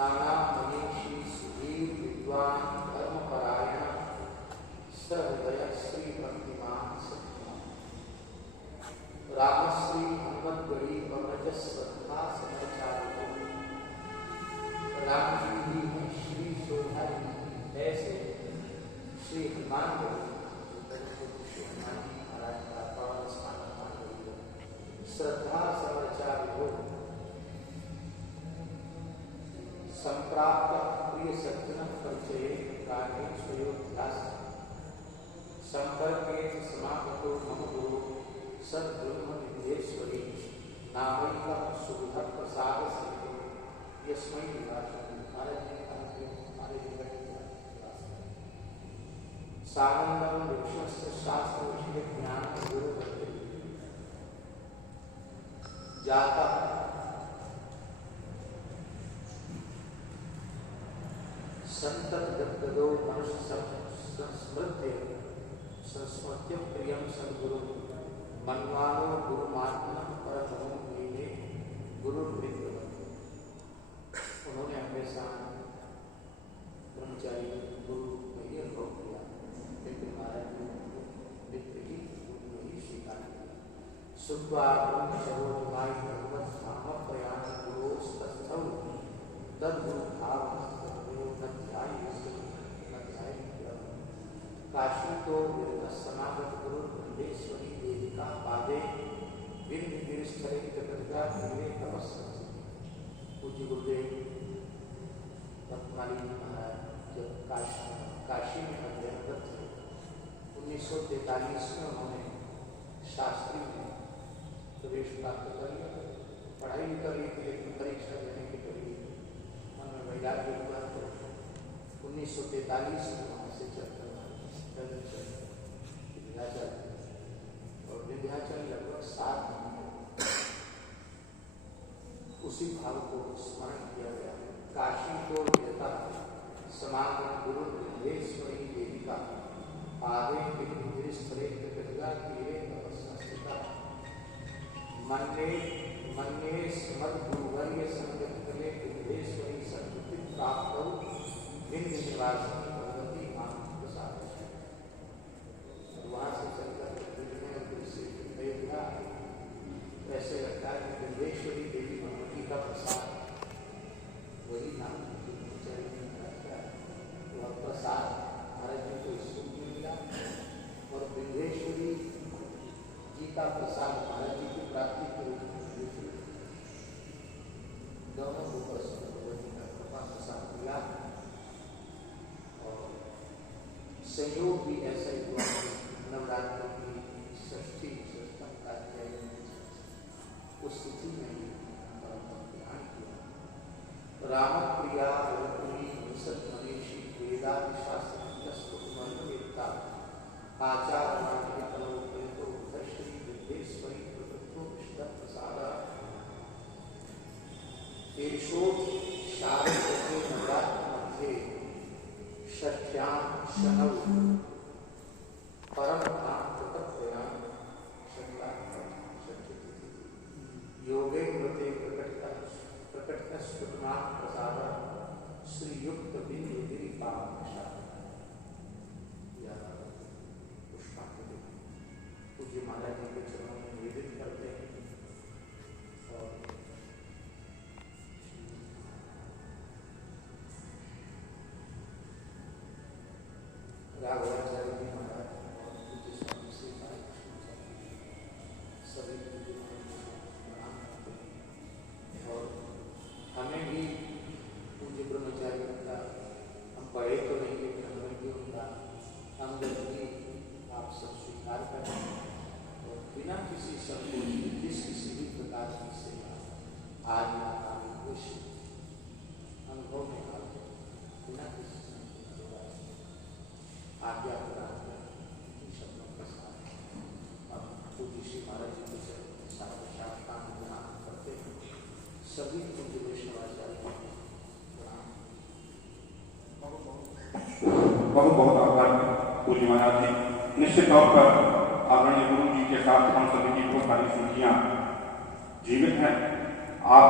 नाना मनीषी सुधीर विद्वान धर्मपरायण सहृदय श्री भक्तिमान सत्य रामश्री हनुमद्गढ़ी वनज श्रद्धा समाचार राम जी ही हैं श्री शोभा ऐसे श्री हनुमान महाराज का पावन स्थान श्रद्धा समाचार योग संप्राप्त प्रिय सज्जन परिचय कार्य स्वयोध्यास संपर्केत समापतो मम गुरु सद्ब्रह्म विद्येश्वरी नामैका सुविधा प्रसाद से यस्मै सानंदम वृक्षस्य शास्त्र विषय ज्ञान गुरु जाता संतत गद्गदो मनुष्य संस्मृत्य संस्मृत्य प्रियम सद्गुरु मनवानो गुरु मात्मन परमो नीले गुरु वृत्त। उन्होंने हमेशा ब्रह्मचारी गुरु में ही अनुभव किया, लेकिन महाराज मित्र की गुरु ही स्वीकार किया। सुखवा सरोजमाई भगवत धाम प्रयाण गुरुस्तस्थौ तद्गुरु भाव काशी तो सनातन गुरु ब्रह्मेश्वरी देविका पादे विंध्य गिरिस्थले जगदगा नीले तपस्या। पूज्य गुरुदेव पद्माली महाराज जब काशी में अध्ययनरत थे 1943 में उन्होंने शास्त्री में प्रवेश प्राप्त कर लिया। पढ़ाई कर ली थी लेकिन परीक्षा देने के लिए मन में वैराग्य हुआ तो 1943 में वहाँ से चलकर विंध्याचल और विंध्याचल लगभग 7 महीने उसी भाव को स्मरण किया गया। काशी को देवता समागम गुरु ब्रह्मेश्वरी देविका आगे गिरिस्थले जगदगा तीरे तपस्या मन्ने मद्गुरुवर्य संगत कले ब्रह्मेश्वरी सद्गति प्राप्त विंध्य निवास भगवती मान प्रसाद। वहां से चलकर ऐसे लगता है कि ब्रह्मेश्वरी देवी भगवती का प्रसाद वही नाम वह प्रसाद महाराज जी को स्कूल में मिला और ब्रह्मेश्वरी जी का प्रसाद महाराज जी की प्राप्ति के रूप में दोनों को भगवती का कृपा प्रसाद मिला। और संयोग भी ऐसा ही हुआ। नवरात्र की षष्ठी सप्तम कात्यायन उस स्थिति में ध्यान किया। राम प्रिया मुसद मनीषी वेदादि शास्त्र मनवेत्ता आचार श्री विद्येश्वरी प्रभुत्व विष्णु प्रसाद तेषो शारदे नवरात्र मध्ये षष्ठ्यां शनौ परम नाम प्रकटयाम योगे मृते प्रकट सुनाम प्रसाद श्री युक्त बिंदु गिरिपा पुष्पांजलि पूज्य महाराज जी के चरणों में निवेदित करते हैं। और राघवाचार्य जी महाराज सभी और हमें भी पूज्य ब्रह्मचारी का हम पढ़े तो नहीं लेकिन हमें भी उनका अंगत भी आप सब स्वीकार करें और बिना किसी संकोच किसी भी प्रकार की सेवा आज आगे कुछ अनुभव में आते बिना किसी आज्ञा प्रदान कर शब्दों के साथ अब पूज्य श्री महाराज जी के शास्त्रांग प्रणाम करते हैं। सभी पूज्य वैष्णवाचार्य बहुत बहुत आभार पूज्य महाराज जी। निश्चित तौर पर आदरणीय गुरु जी के साथ हम सभी की बहुत सारी स्मृतियां जीवित हैं। आप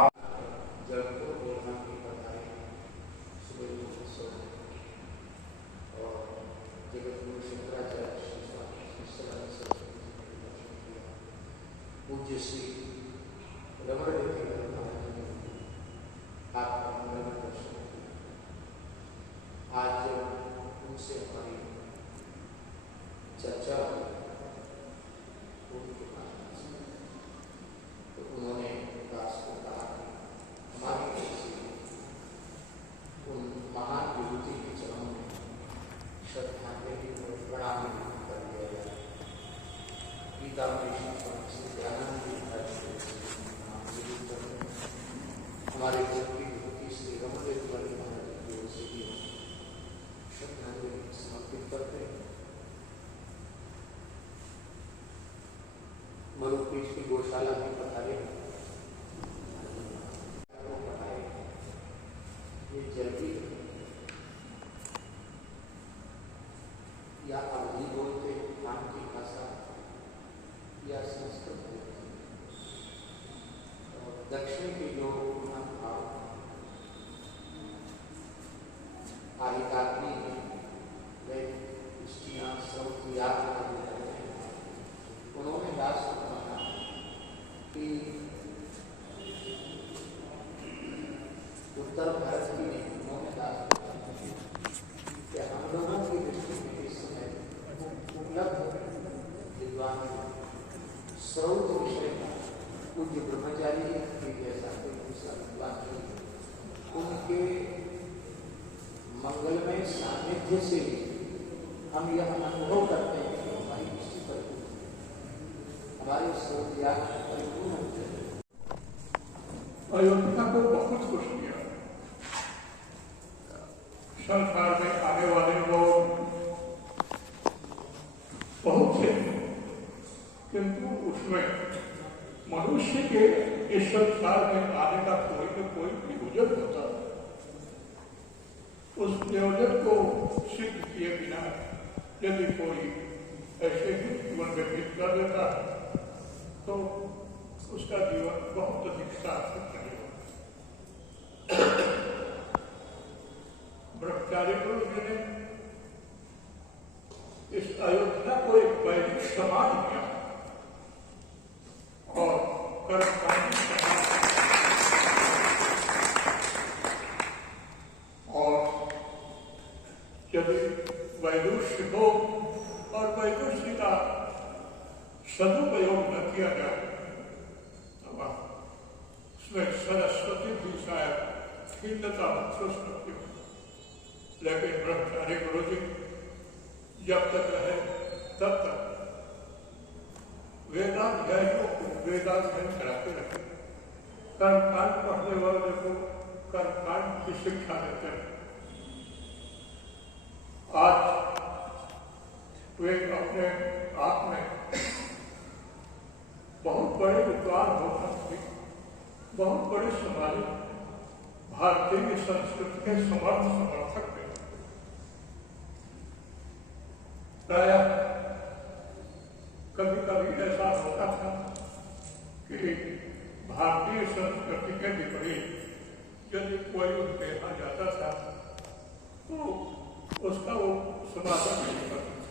जब को बोलना की बताए या अवधी बोलते नाम की भाषा या संस्कृत बोलते। और दक्षिण के जो भाव आदिकात्मी हैं, वे दृष्टियाँ सब याद करते हैं। उन्होंने दास को कहा कि उत्तर भारत की नहीं, उन्होंने दास को कहा कि हम लोगों की दृष्टि में इस समय उपलब्ध विद्वान स्रोत विषय का पूज्य ब्रह्मचारी के जैसा कोई दूसरा विद्वान नहीं। उनके मंगलमय सानिध्य से हम यह अनुभव करते हैं कि हमारी दृष्टि परिपूर्ण, हमारे स्रोत ज्ञान परिपूर्ण होते हैं। अयोध्या को बहुत खुश किया। संसार में आने वाले लोग बहुत से, किंतु उसमें मनुष्य के इस संसार में आने का कोई न कोई नियोजन होता है। उस नियोजन को सिद्ध किए बिना यदि कोई ऐसे ही जीवन व्यतीत कर देता है तो उसका जीवन बहुत अधिक सार्थक नहीं होता। ब्रह्मचारी गुरु जी ने इस अयोध्या को एक वैदिक समाज दिया और कर्मकांडी समाज, और यदि वैदुष्य हो और वैदुष्य का सदुपयोग न किया जाए तो उसमें सरस्वती भी शायद खिन्नता महसूस करती हो। लेकिन ब्रह्मचारी गुरु जी जब तक रहे तब तक वेदाध्यायों को वेदाध्ययन कराते रहे। कर्मकांड पढ़ने वाले को कर्मकांड की शिक्षा देते हैं। आज वे अपने आप में बहुत बड़े विद्वान होकर भी बहुत बड़े सामाजिक भारतीय संस्कृति के समर्थक थे। प्रायः कभी कभी ऐसा होता था कि भारतीय संस्कृति के विपरीत यदि कोई उनके यहाँ जाता था तो उसका वो समाधान नहीं करते थे,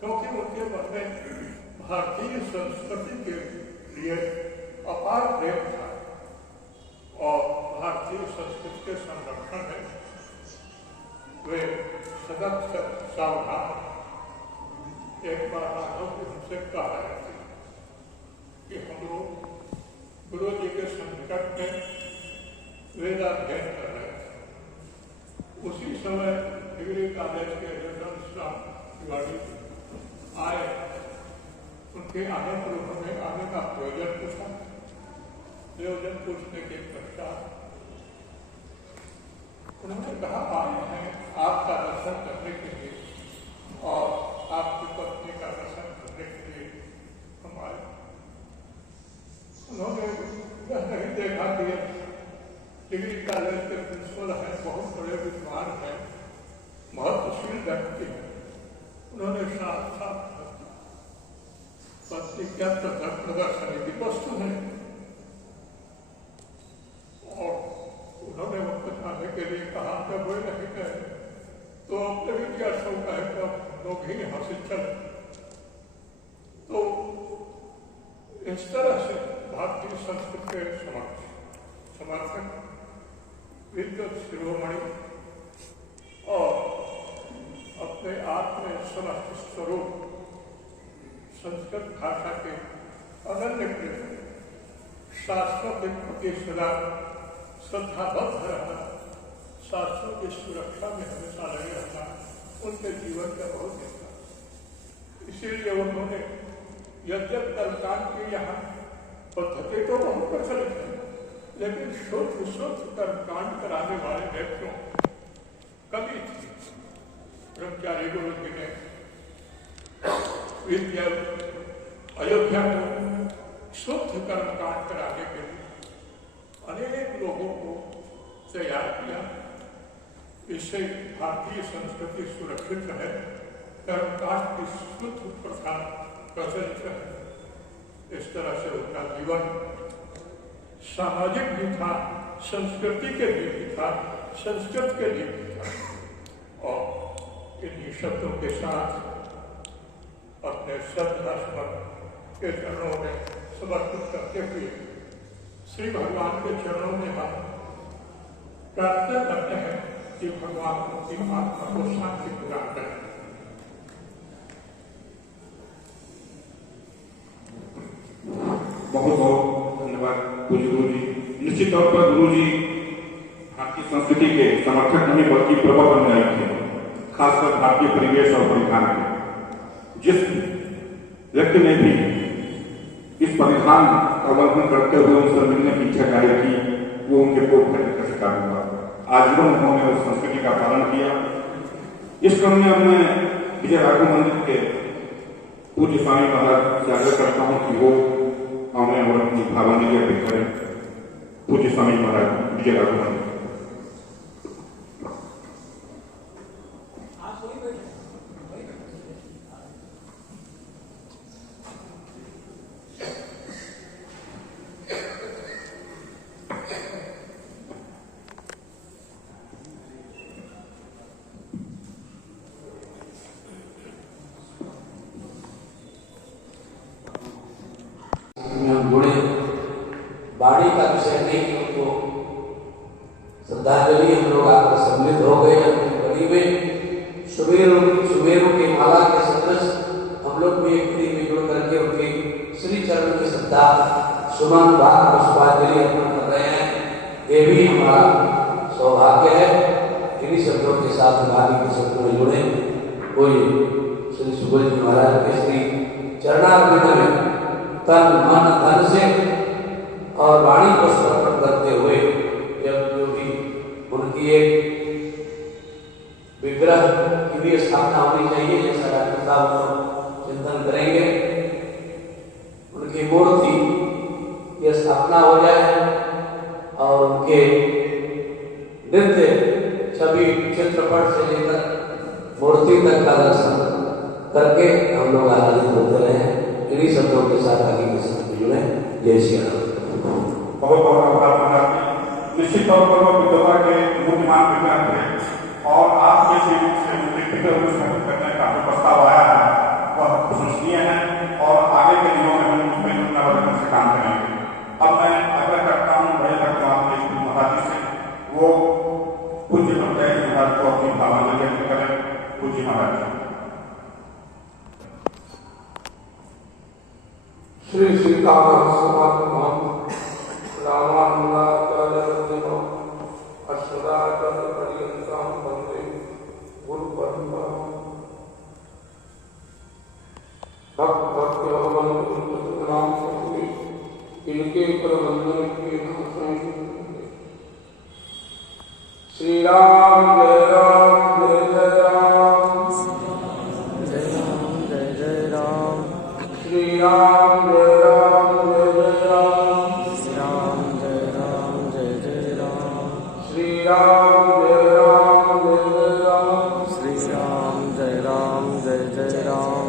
क्योंकि उनके मन में भारतीय संस्कृति के लिए अपार प्रेम था और भारतीय संस्कृति के संरक्षण में वे सदा सावधान। एक बार माधव जी हमसे कह रहे थे कि हम लोग गुरु जी के संकट में वेदाध्ययन कर रहे थे। उसी समय डिग्री कॉलेज के एडमिशन तिवारी आए। उनके आने पर उन्होंने आने का प्रयोजन पूछा। प्रयोजन पूछने के पश्चात उन्होंने कहा आए हैं आपका दर्शन करने के लिए और आपकी पत्नी का दर्शन करने के लिए हम आए। उन्होंने यह नहीं देखा कि डिग्री कॉलेज के प्रिंसिपल हैं, बहुत बड़े विद्वान हैं, महत्वशील व्यक्ति हैं। उन्होंने साथ साथ पत्नी क्या प्रदर्शनी की वस्तु है और उन्होंने वो बताने के लिए कहा जब वे नहीं गए तो अपने भी क्या शौक है तब लोग ही यहाँ से चले। तो इस तरह से भारतीय संस्कृति के समर्थक विद्युत शिरोमणि और अपने आप में समस्त स्वरूप संस्कृत भाषा के अनन्य प्रेम, शास्त्रों के प्रति सदा श्रद्धाबद्ध रहना, शास्त्रों की सुरक्षा में हमेशा लगे रहना उनके जीवन का बहुत हिस्सा। इसीलिए उन्होंने यद्यप कर्मकांड की यहाँ पद्धति तो बहुत प्रचलित है, लेकिन शुद्ध कर्मकांड कराने वाले व्यक्तियों कभी थी। ब्रह्मचारी गुरु जी ने विद्या अयोध्या को शुद्ध कर्मकांड कराने के लिए अनेक लोगों को तैयार किया। इससे भारतीय संस्कृति सुरक्षित रहे, धर्म कास्ट की शुद्ध प्रथा प्रचलित रहे। इस तरह से उनका जीवन सामाजिक भी था, संस्कृति के लिए भी था, संस्कृत के लिए भी था। और इन्हीं शब्दों के साथ अपने श्रद्धास्पद के चरणों में समर्पित करते हुए श्री भगवान के चरणों में हम प्रार्थना करते हैं कि भगवान उनकी आत्मा को शांति प्रदान करें। बहुत बहुत धन्यवाद पूज्य गुरु जी। निश्चित तौर पर गुरु जी भारतीय संस्कृति के समर्थक नहीं बल्कि प्रबल बन गए थे, खासकर भारतीय परिवेश और परिधान में। जिस व्यक्ति ने भी इस परिधान का अवलंबन करते हुए उनसे मिलने की इच्छा जाहिर की, वो उनके कोप भर कर सका हुआ। आजीवन उन्होंने उस संस्कृति का पालन किया। इस क्रम में अब मैं विजय राघव मंदिर के पूज्य स्वामी महाराज से आग्रह करता हूँ कि वो हमें और अपनी भावना व्यक्त करें। पूज्य स्वामी महाराज विजय राघव मंदिर। बाड़ी का विषय नहीं कि उनको श्रद्धांजलि हम लोग आकर सम्मिलित हो गए अपनी बड़ी में सुबेरों की माला के सदृश हम लोग भी एक में जुड़ करके उनके श्री चरण की श्रद्धा सुमन भाव पुष्पांजलि अर्पण कर रहे हैं। ये भी हमारा सौभाग्य है। इन्हीं शब्दों के साथ बाड़ी के शब्दों में जुड़े कोई श्री सुबोध जी महाराज के श्री चरणार्पित में तन मन धन से और वाणी को समर्पण करते हुए जब जो भी उनकी एक विग्रह की भी स्थापना होनी चाहिए, जैसा डॉक्टर साहब चिंतन करेंगे, उनकी मूर्ति की स्थापना हो जाए और उनके नृत्य छवि चित्रपट से लेकर मूर्ति तक का दर्शन करके हम लोग आनंदित होते रहे। इन्हीं शब्दों के साथ आगे के शब्द जुड़े। जय श्री राम। बहुत बहुत आभार महाराज। निश्चित तौर पर वो विधवा के मूल्यवान विग्रह थे और आप जैसे रूप से उनके फिक्र को समर्पित करने का जो प्रस्ताव आया है वह प्रशंसनीय है और आगे के दिनों में हम उसमें अपना वर्तन से काम करेंगे। अब मैं आग्रह करता हूँ बड़े भगवान के महाराज जी से वो पूज्य पंचायत महाराज को अपनी भावना व्यक्त करें। पूज्य महाराज श्री सीताराम समागम रामानुजाचार्य अष्टादश पर्यंतां वंदे गुरु परंपरा भक्त राम इनके प्रबंधन के श्री राम जय राम जय जय राम जय राम जय जय राम श्री राम जय राम जय जय राम श्री राम जय राम जय जय राम श्री राम जय राम जय जय राम श्री राम जय राम जय जय राम।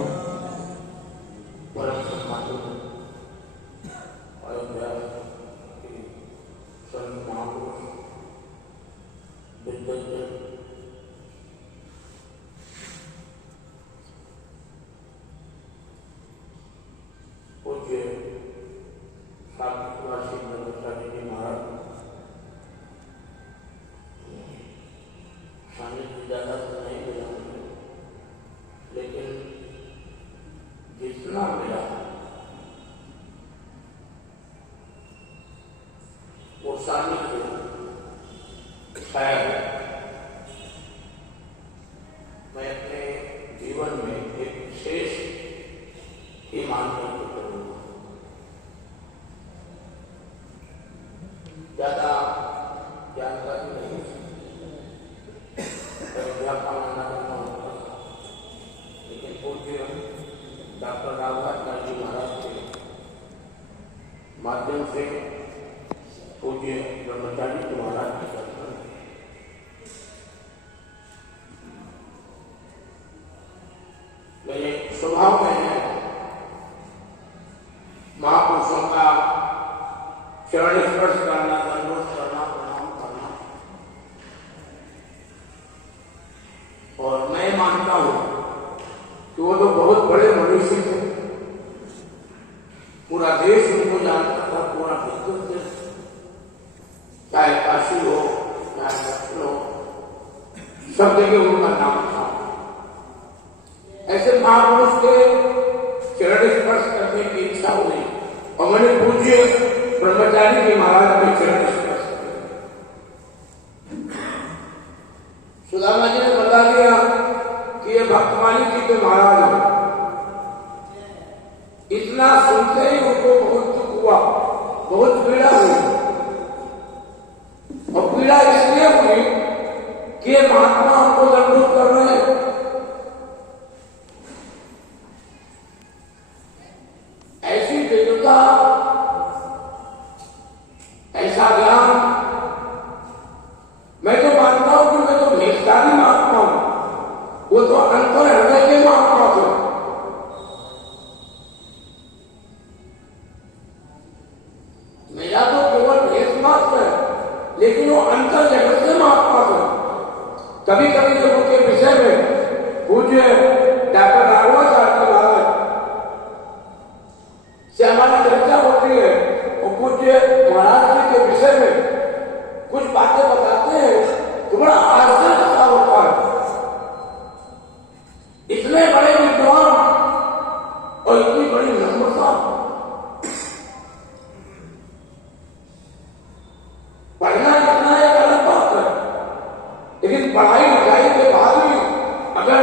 माध्यम से पूज्य ब्रह्मचारी महाराज के दर्शन स्वभाव में है महापुरुषों का चरण स्पर्श करना, दंडवत करना, प्रणाम करना। और मैं मानता हूं कि वो तो बहुत बड़े मनुष्य थे, पूरा देश उनको जानता था, पूरा विश्व देश, चाहे काशी हो चाहे दक्षिण हो, सब जगह उनका नाम था। ऐसे महापुरुष के चरण स्पर्श करने की इच्छा हुई और मैंने पूज्य ब्रह्मचारी के महाराज के चरण स्पर्श किया। सुदामा जी ने बता दिया कि ये भक्तमाली जी के महाराज हैं। इतना सुनते ही उनको बहुत दुख हुआ, बहुत पीड़ा हुई। और पीड़ा इसलिए हुई कि ये महात्मा हमको दंडवत कर रहे हैं। ऐसी दिव्यता, ऐसा ज्ञान, मैं तो मानता हूं कि मैं तो भेषधारी महात्मा हूं, वो तो अंतर हृदय के महात्मा थे। मेरा तो केवल भेष मात्र है, लेकिन वो अंतर जगत से महात्मा थे। कभी कभी जब उनके विषय में पूज्य डॉक्टर राघवाचार्य महाराज से हमारी चर्चा होती है और पूज्य महाराज जी के विषय में कुछ बातें बताते हैं तो बड़ा आश्चर्य सा होता है। इतने बड़े विद्वान और इतनी बड़ी नम्रता, पढ़ना लिखना एक अलग बात है, लेकिन पढ़ाई लिखाई के बाद भी अगर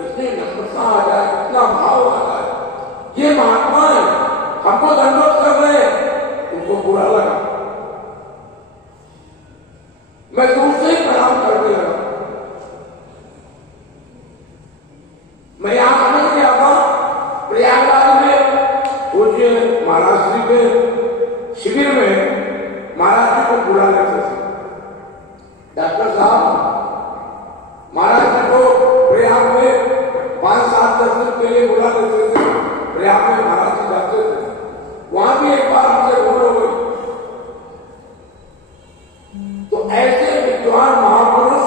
इतनी नम्रता आ जाए, इतना भाव आ जाए, ये महात्मा है, हमको दंडवत कर रहे हैं, उनको बुरा लगा। मैं दूर से ही प्रणाम करने लगा। मैं यहां समझ गया था प्रयागराज में पूज्य महाराज जी के शिविर में महाराज जी को बुला लेते थे। डॉक्टर साहब महाराज जी को प्रयाग में 5-7 दिन के लिए बुला लेते थे। प्रयाग में महाराज जी जाते थे, वहां भी एक बार हमसे बोल हो गई। तो ऐसे विद्वान महापुरुष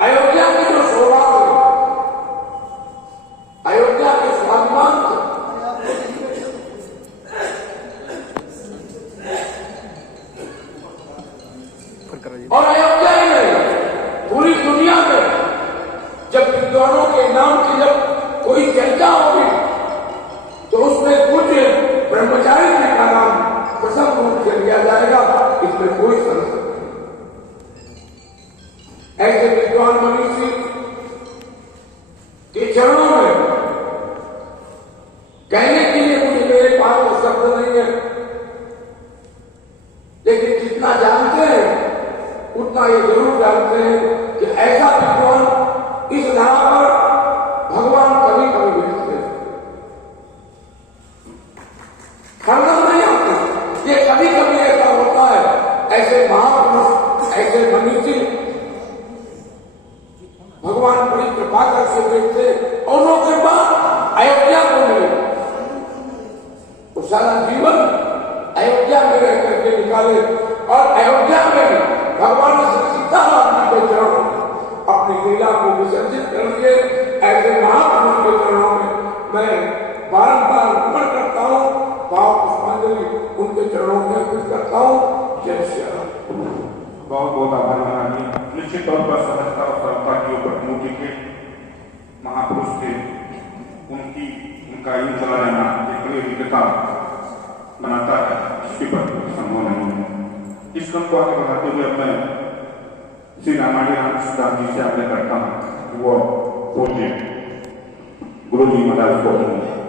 अयोध्या की जो शोभा थे, अयोध्या के स्वाभिमान थे, और अयोध्या ही नहीं पूरी दुनिया में जब विद्वानों के नाम की जब कोई चर्चा होगी तो उसमें कुछ ब्रह्मचारी जी का नाम प्रथम रूप से लिया जाएगा, इसमें कोई संशय नहीं। ऐसे विद्वान मनुष्य के चरणों में कहने के लिए मुझे मेरे पास तो शब्द नहीं है, लेकिन जितना जानते हैं उतना ये जरूर जानते हैं कि ऐसा विद्वान इस धरा पर भगवान कभी कभी भेजते हैं, हरदम नहीं आते। ये कभी कभी ऐसा होता है। ऐसे महापुरुष, ऐसे मनुष्य भगवान बड़ी कृपा करके भेजते और वो कृपा अयोध्या को मिले। वो सारा जीवन अयोध्या में रह करके निकाले और अयोध्या में भगवान श्री सीताराम जी के चरणों में अपनी लीला को विसर्जित करके ऐसे महापुरुष के चरणों में मैं बारंबार नमन करता हूँ, भाव पुष्पांजलि उनके चरणों में अर्पित करता हूँ। जय श्री राम। बहुत बहुत आभार महाराज। निश्चित तौर पर सहजता और सरलता की प्रतिमूर्ति के महापुरुष थे। उनका यूं चला जाना एक बड़ी विविधता बनाता है, इसके पर संभव नहीं है। इस क्रम को आगे बढ़ाते हुए अब मैं श्री रामायण रामकृष्ण जी से आग्रह करता हूँ वो पूज्य गुरु जी महाराज को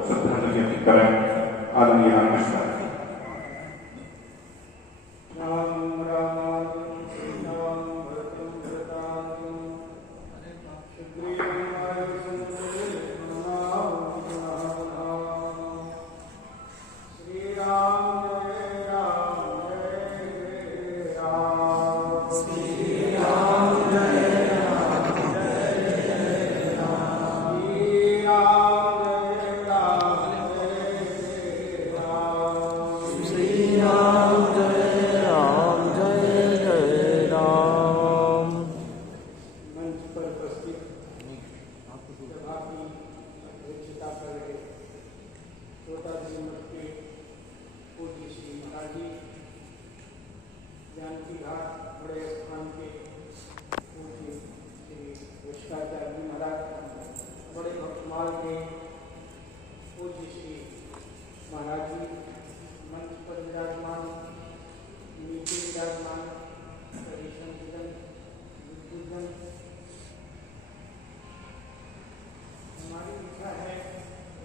श्रद्धांजलि करें। आदरणीय रामकृष्ण। जानकी घाट बड़े स्थान के पूज्य श्री विष्णाचार्य जी महाराज, बड़े भक्तमाल के पूज्य श्री महाराज जी मंच पर विराजमान, नीचे विराजमान सभी संतजन विद्युतजन। हमारी इच्छा है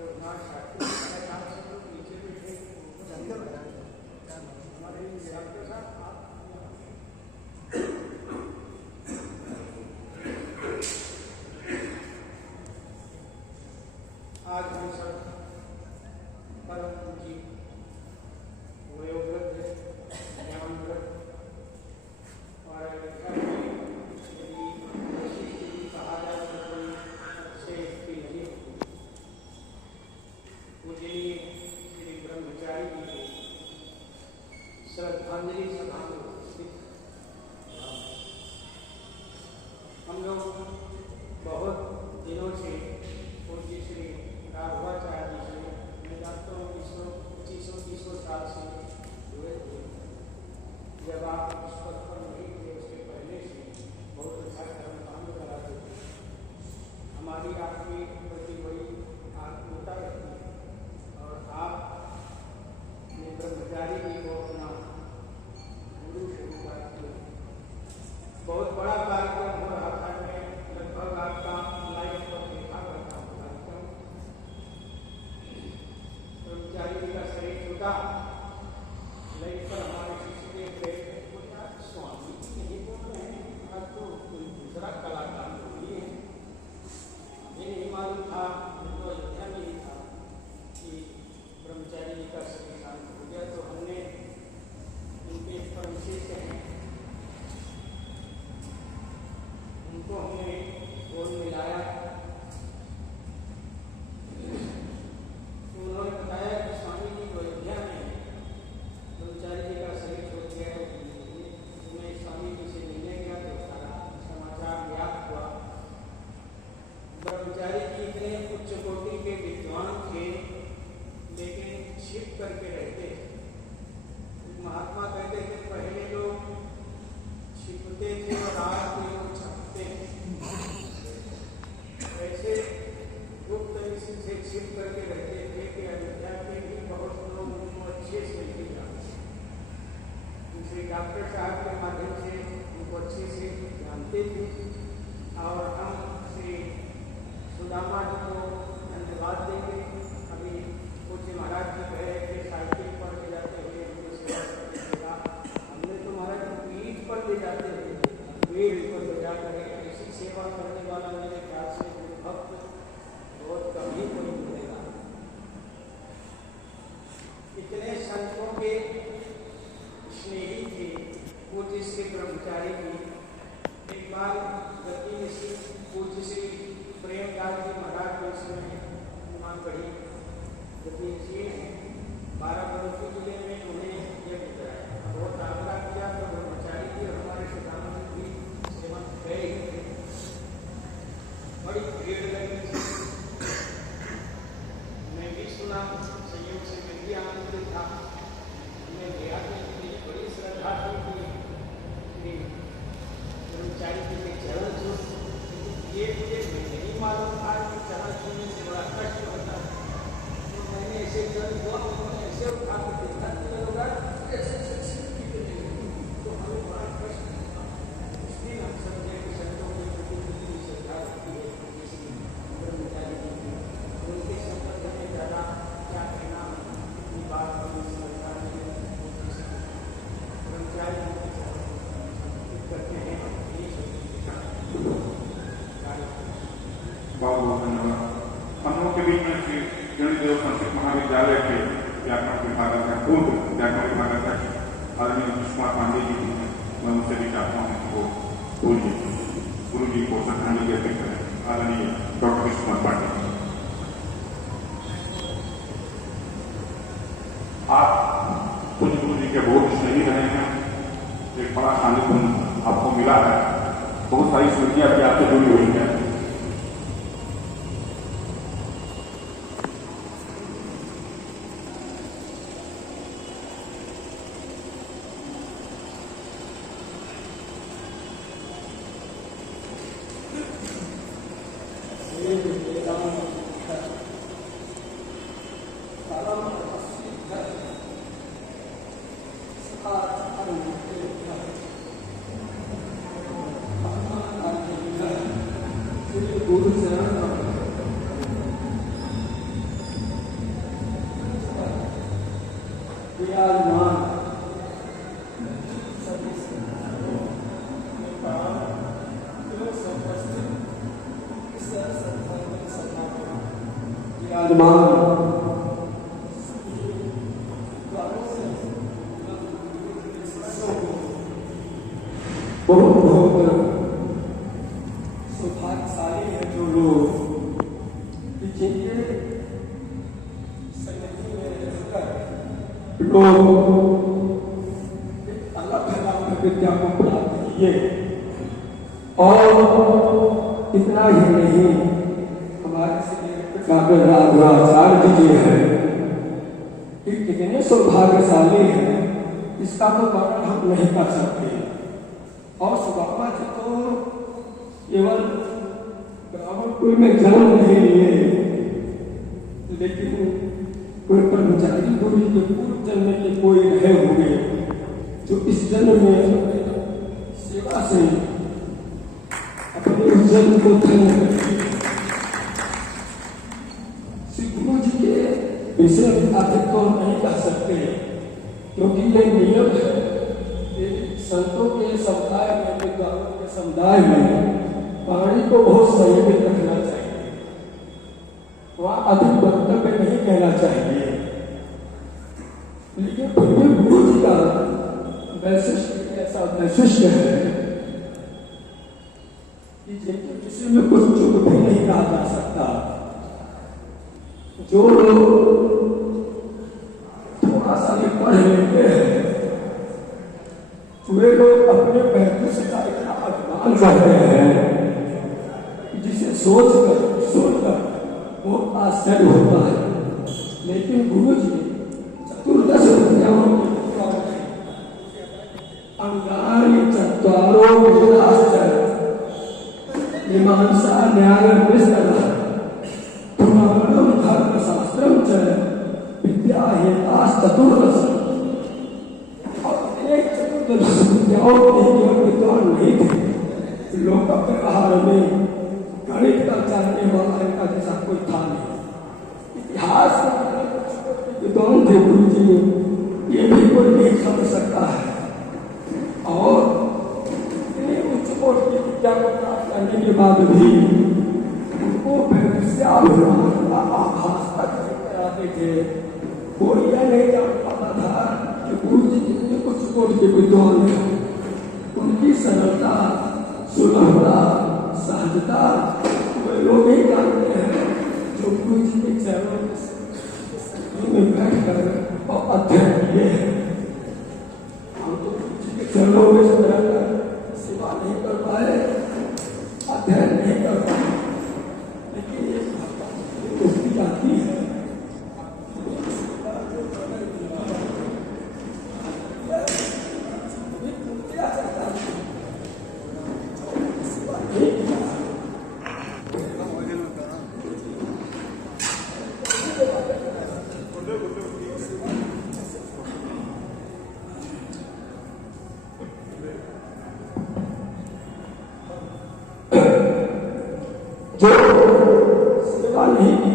रघुनाथ शास्त्री के नाम से लोग नीचे बैठे हमारे आपके साथ आज हम सब परम पूज्य वयोवृद्ध ज्ञानवृद्ध और यदि कहा जाए तो कोई अच्छे स्थिति नहीं पूजनीय श्री ब्रह्मचारी जी के श्रद्धांजलि सभा में उपस्थित हम लोग बहुत दिनों से पूज्य श्री राघवाचार्य जी से मैं जानता हूँ 2500 साल से जुड़े हुए। जब आप उस पद पर नहीं थे उसके पहले से बहुत अच्छा कर्म कांड कराते थे। हमारी आपके प्रति बड़ी आत्मीयता रहती है और आपने ब्रह्मचारी जी को अपना गुरु स्वीकार किया। बहुत बड़ा कार्यक्रम हो रहा था। मैं लगभग आपका लाइव पर देखा करता हूँ कार्यक्रम। ब्रह्मचारी जी का शरीर छूटा, लाइव पर हमारे शिष्य देख रहे थे। स्वामी जी नहीं बोल रहे हैं, आज तो कोई दूसरा कलाकार बोली है। ये नहीं मालूम था, मुझे अयोध्या में ही था कि ब्रह्मचारी जी का शरीर शांत हो गया। तो हमने उनके परमशेष हैं, उनको हमने गोद मिलाया। तो उन्होंने बताया कि स्वामी जी अयोध्या में ब्रह्मचारी जी का शरीर छोड़ गया है। तो मैं स्वामी जी से मिलने गया तो सारा समाचार ज्ञात हुआ। ब्रह्मचारी जी इतने उच्च कोटि के विद्वान थे, लेकिन छिप करके रहते थे। महात्मा कहते थे पहले लोग छिपते थे और आज के लोग छपते हैं। ऐसे गुप्त से छिप करके रहते थे कि अयोध्या के भी बहुत लोग उनको अच्छे से नहीं जानते। श्री डॉक्टर साहब के माध्यम से उनको अच्छे से जानते थे। और हम श्री सुदामा जी को धन्यवाद देंगे। अभी पूज्य महाराज जी कह रहे थे साइकिल पर ले जाते हुए उनको सेवा करने। हमने तो महाराज पीठ पर ले जाते हुए पेड़ पर ले जाकर ऐसी सेवा करने वाला मेरे ख्याल से भक्त बहुत कम ही कोई मिलेगा। इतने संतों के स्नेही थे पूज्य श्री ब्रह्मचारी जी। एक बार गति में श्री पूज्य श्री प्रेमदास जी महाराज के समय हनुमानगढ़ी गति जी 12 जिले में उन्हें यह बताया। बहुत आग्रह किया तो ब्रह्मचारी जी और हमारे सुदामा जी भी सेवा गए थे। बड़ी भीड़ लगी थी। मैं भी सुना, संयोग से मैं भी आनंदित था। मैं गया तो मेरी बड़ी श्रद्धा थी कि ब्रह्मचारी जी के चरण छू। ये मुझे नहीं मालूम था कि चरण छूने से बड़ा कष्ट होता है। तो मैंने ऐसे चरण हुआ, उन्होंने ऐसे उठा कर देखा तो हमें बड़ा कष्ट होता। इसलिए हम समझे कि संतों के प्रति कितनी श्रद्धा रखती है ब्रह्मचारी जी की। उनके संपर्क में ज़्यादा क्या कहना, इतनी बात समझता नहीं। ब्रह्मचारी करते हैं बहुत बहुत धन्यवाद। हम लोगों के बीच में श्री गणदेव संस्कृत महाविद्यालय के व्याकरण विभागाध्यक्ष पूर्व व्याकरण विभागाध्यक्ष आदरणीय नीतीश कुमार पांडे जी भी हैं। मैं उनसे भी चाहता हूँ कि वो बोलिए, गुरु जी को श्रद्धांजलि अर्पित करें। आदरणीय डॉक्टर नीतीश कुमार पांडे। आप पूज्य गुरु जी के बहुत स्नेही रहे हैं। एक बड़ा सानिध्य आपको मिला है। बहुत सारी स्मृतियां भी आपसे जुड़ी हुई हैं। विराजमान बहुत बहुत सौभाग्यशाली है जो लोग जिनके सन्निधि में रहकर लोग अलग अलग विद्या को प्राप्त किए। और इतना ही नहीं, हमारे श्री डॉक्टर राघवाचार्य जी हैं कि कितने सौभाग्यशाली हैं, इसका तो वर्णन हम नहीं कर सकते। और सुदामा जी तो केवल ब्राह्मण कुल में जन्म नहीं लिए, लेकिन कोई ब्रह्मचारी गुरु के पूर्व जन्म के कोई रहे होंगे जो इस जन्म में सेवा से अपने उस जन्म को धन्य करते। श्री गुरु जी के विषय में अधिक तो नहीं कह सकते, क्योंकि ये नियम है संतों के समुदाय में, विद्वानों के समुदाय में वाणी को बहुत संयमित रखना चाहिए, वहाँ अधिक वक्तव्य नहीं कहना चाहिए। लेकिन फिर भी गुरु जी का वैशिष्ट ऐसा वैशिष्ट है कि जिनके किसी में कुछ चुप भी नहीं कहा जा सकता। जो लोग थोड़ा सा भी पढ़ लेते हैं वे लोग अपने महत्व का इतना अभिमान करते हैं जिसे सोचकर वो आश्चर्य होता है। लेकिन गुरु जी चतुर्दश विद्याओं अंगानि चत्वारो वेदाश्च मीमांसा न्यायं विस्तरः पुराणं धर्मशास्त्रं च विद्या हेताश्चतुर्दश। और विद्वान नहीं थे, लोग अपने आहार में गणित का जानने वाला इनका जैसा कोई था नहीं। इतिहास विद्वान थे गुरु जी, ये भी कोई नहीं समझ सकता है। और उच्च कोटि की विद्या को प्राप्त करने के बाद भी उनको आभास तक कराते थे। कोई यह नहीं जान पाता था कि गुरु जी जितने कुछ कोटि के विद्वान हैं, उनकी सरलता, सुलभता, सहजता वे लोग ही जानते हैं जो गुरु जी के चरणों में बैठकर और अध्ययन किए हैं। हम तो गुरु जी के चरणों में सेवा नहीं कर पाए, अध्ययन नहीं कर पाए, लेकिन ये उसकी जाती है। जो सेवा नहीं की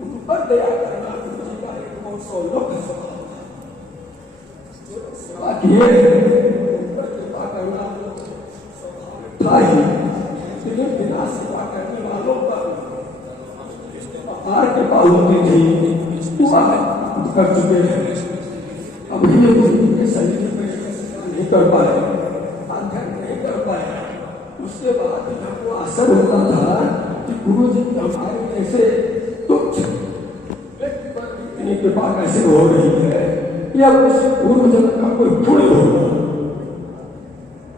उन पर दया करना गुरु जी का एक बहुत सौलभ सेवा किए उन पर कृपा करना था ही, लेकिन बिना सेवा करने वालों पर अपार कृपा होती थी। कर चुके हैं, अभी के शरीर में नहीं कर पाए, अध्ययन नहीं कर पाए। उसके बाद हमको आश्चर्य होता था कि गुरु जी हमारे जैसे तुच्छ व्यक्ति पर इतनी कृपा कैसे हो रही है, या किसी पूर्व जन्म का कोई पुण्य होगा।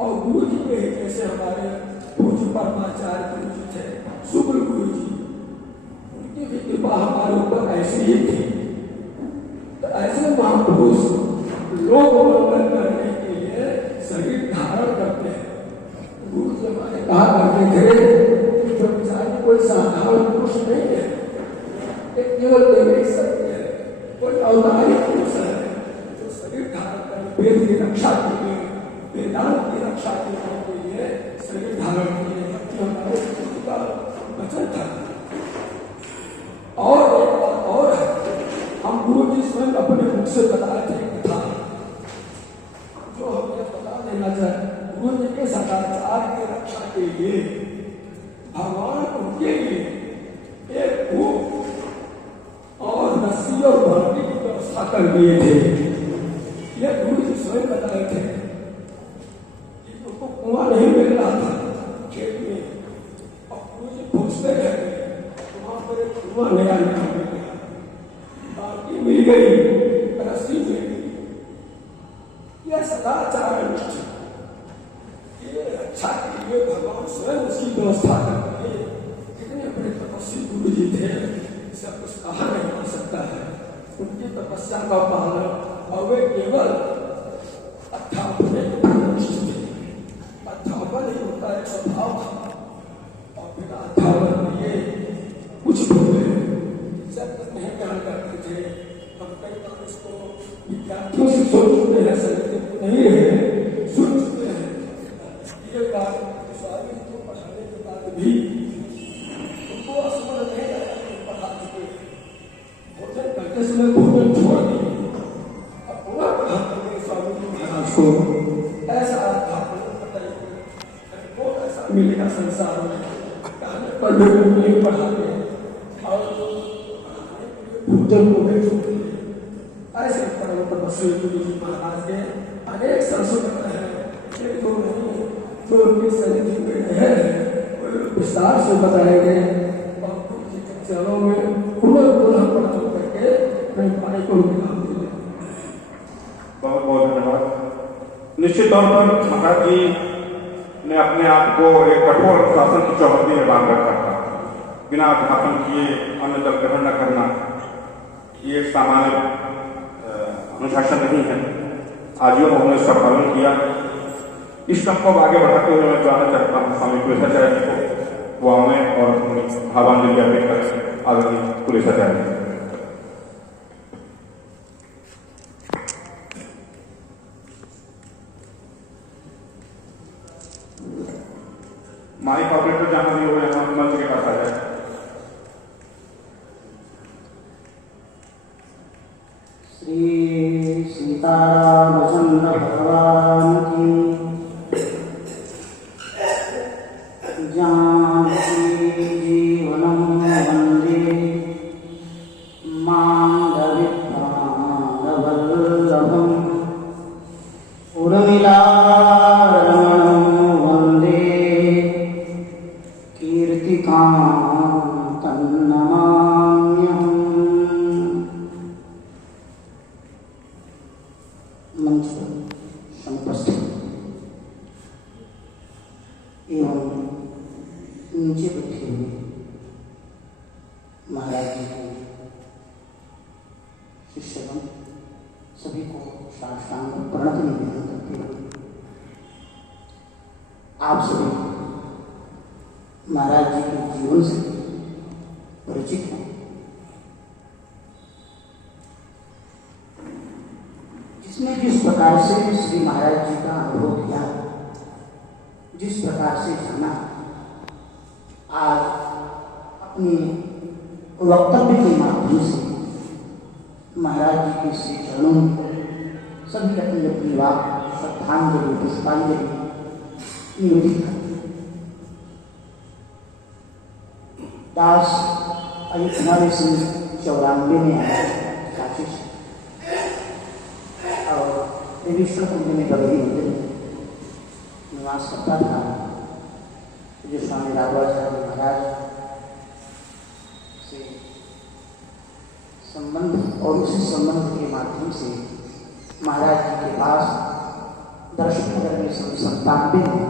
और गुरु जी के जैसे हमारे पूज्य परमाचार्य गुरु जी थे, शुक्र गुरु जी, उनकी भी कृपा हमारे ऊपर ऐसी ही थी। तो ऐसे महापुरुष लोक मंगल करने के लिए शरीर धारण करते हैं। गुरु जी हमारे कहा करते थे कि ब्रह्मचारी कोई साधारण पुरुष नहीं है, एक केवल देवी सत्य है, कोई अवतारी पुरुष है जो शरीर धारण कर वेद की रक्षा के लिए, वेदांत की रक्षा करने के लिए शरीर धारण किए। हमारे गुरु का वचन था। और एक बात और है, हम गुरु जी स्वयं अपने मुख से बताए थे कथा, जो हमें बता देना चाहिए। गुरु जी के सदाचार की रक्षा के लिए भगवान उनके लिए यह सदाचार अनुष्ठान, ये रक्षा के लिए भगवान स्वयं उसकी व्यवस्था करते हैं। कितने बड़े तपस्वी गुरु जी थे, इसका कुछ कहा नहीं जा सकता है। उनकी तपस्या का पालन और वे केवल अध्यापन ही होता है, स्वभाव था। और बिना अध्यापन ये कुछ बोले सब नहीं ज्ञान करते थे। हम कई बार इसको विद्यार्थियों से सोच चुके हैं, संगठित नहीं है, सुन चुके हैं। ये बात स्वामी को पढ़ाने के बाद भी उनको स्मरण नहीं आया कि पढ़ा चुके। भोजन करते समय भोजन छोड़ दिए, अब पुनः पढ़ाते हैं स्वामी जी महाराज को। ऐसा अध्यापन ऐसा मिलेगा संसार में, कहने पर लोग नहीं पढ़ाते और भोजन को भी छोड़ते हैं। ऐसे परम तपस्वी गुरु जी महाराज के अनेक संशोधन है, एक दो नहीं जो उनके सन्निधि में है, विस्तार से बताए गए और गुरु जी के चरणों में पुनः प्रणाम करके मैं पाने को विराम दे। बहुत बहुत धन्यवाद। निश्चित तौर पर महाराज जी ने अपने आप को एक कठोर शासन की चौहद्दी में बांध रखा था। बिना अध्यापन किए अन्न जल ग्रहण न करना ये सामान्य अनुशासन नहीं है। आजीवन उन्होंने इसका पालन किया। इस क्रम को आगे बढ़ाते हुए मैं जानना चाहता हूँ स्वामी पुलेशाचार्य जी को, वो हमें और अपनी भावांजलि अर्पित करें। आदरणीय पुलेशाचार्य जी। माइक ऑपरेटर जहां भी हो यहाँ मंच के पास आ जाए। श्री सीतारामचंद्र भगवान की जानकी जीवनम वंदे माधविप्राणवल्लभम् उर्मिला मंच पर समुपस्थित एवं नीचे बैठे हुए महाराज जी को शिष्यगण सभी को साष्टांग प्रणत निवेदन करते हुए आप सभी महाराज जी के जीवन से परिचित हैं। जिसने जिस प्रकार से श्री महाराज जी का अनुभव किया, जिस प्रकार से जाना, आज अपने वक्तव्य के माध्यम से महाराज जी के श्री चरणों में सभी अपनी अपनी बात श्रद्धांजलि पुष्पांजलि निवेदित करते। दास अयोध्या में 94 में आया काशी से, विष्णु कुंज में गगरी मंदिर निवास करता था। जो स्वामी राघवाचार्य महाराज से संबंध और उसी संबंध के माध्यम से महाराज जी के पास दर्शन करने 97 में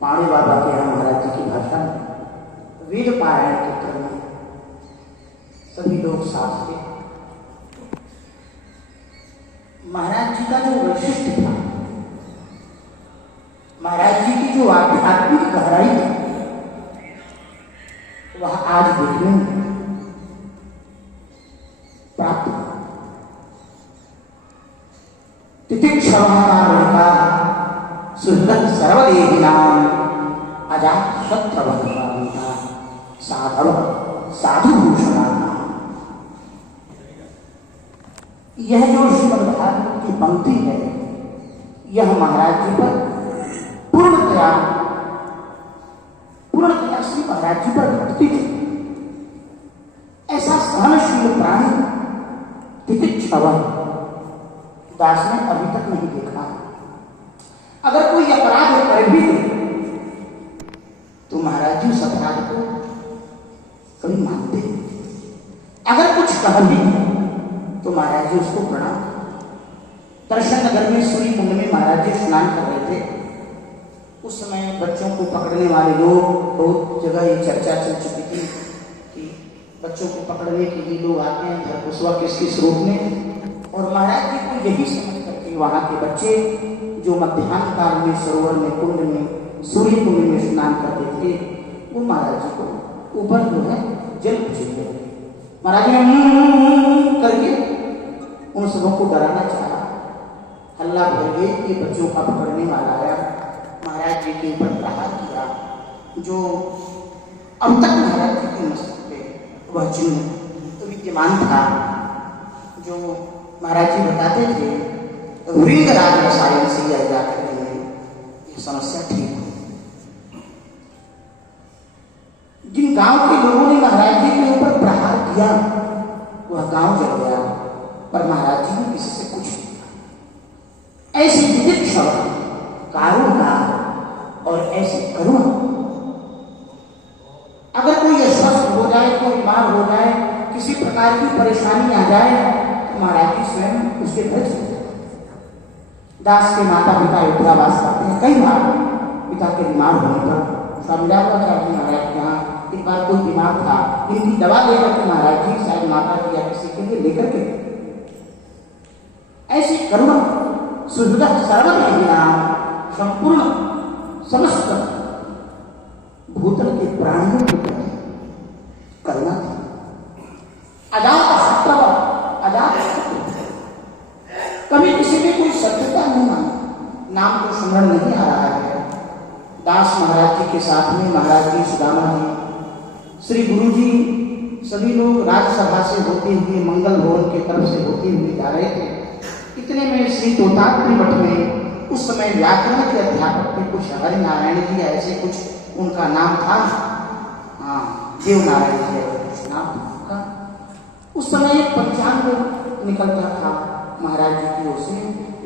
पाणी बाबा के यहाँ महाराज जी की भाषा में वेद पारायण के क्रम में सभी लोग साथ थे। महाराज जी का जो वैशिष्ट था, महाराज जी की जो आध्यात्मिक गहराई थी, वह आज देखने में प्राप्त हुआ। तितिक्षमाणा सुहृद सर्वदेहिनाम अजात शत्रवन्ता साधव साधु भूषणा। यह जो श्रीमद् भागवत की पंक्ति है, यह महाराज जी पर पूर्णतया श्री महाराज जी पर घटती थी। ऐसा सहनशील प्राणी तितिक्षवा दास ने अभी तक नहीं देखा। अगर कोई अपराध कर भी दे तो महाराज जी उस अपराध को कभी मानते नहीं। अगर कुछ कह भी तो महाराज जी उसको प्रणाम। दर्शन नगर में सूर्य कुंड में महाराज जी स्नान कर रहे थे। उस समय बच्चों को पकड़ने वाले लोग, बहुत जगह ये चर्चा चल चुकी थी कि बच्चों को पकड़ने के लिए लोग आते हैं धरकुशवा किस रूप में, और महाराज जी को यही समझ करके वहाँ के बच्चे जो मध्याह्न काल में सरोवर में कुंड में सूर्य कुंड में स्नान करते थे, वो महाराज जी को ऊपर जो है जल पूछते थे। महाराज जी ने करके उन सबों को डराना चाहा, हल्ला भर गए कि बच्चों का पकड़ने वाला आया, महाराज जी के ऊपर प्रहार किया। जो अब तक महाराज जी के मस्तक पे वह चिन्ह विद्यमान था, जो महाराज जी बताते थे, वृंगराज रसायन से यह जाकर ये समस्या ठीक हुई। जिन गांव के लोगों ने महाराज जी के ऊपर प्रहार किया वह गांव जल गया, पर महाराज जी ने किसी से कुछ नहीं किया। ऐसे विदिक्षण कारुणा और ऐसे करुणा, अगर कोई अस्वस्थ हो जाए, कोई बीमार हो जाए, किसी प्रकार की परेशानी आ जाए तो महाराज जी स्वयं उसके घर चले जाते। दास के माता पिता अयोध्यावास करते हैं। कई बार पिता के बीमार होने पर स्वामी रामाचार्य जी महाराज के यहाँ एक बार कोई बीमार था, इनकी दवा लेकर के महाराज जी शायद माता जी या किसी के लिए लेकर के ऐसी करुणा सुहृदय सर्वज्ञ संपूर्ण समस्त भूतल के प्राणियों के प्रति करुणा थी। अजात कभी किसी ने कोई शत्रुता नहीं मानी। नाम तो स्मरण नहीं आ रहा है। दास महाराज जी के साथ में महाराज जी, सुदामा जी, श्री गुरु जी, सभी लोग राजसभा से होते हुए मंगल भवन के तरफ से होते हुए जा रहे थे। इतने में श्री तोतात्री मठ में उस समय व्याकरण के अध्यापक थे कुछ हरिनारायण जी, ऐसे कुछ उनका नाम था, हाँ देवनारायण जी कुछ नाम था उनका। उस समय एक पंचांग निकलता था महाराज जी की ओर से,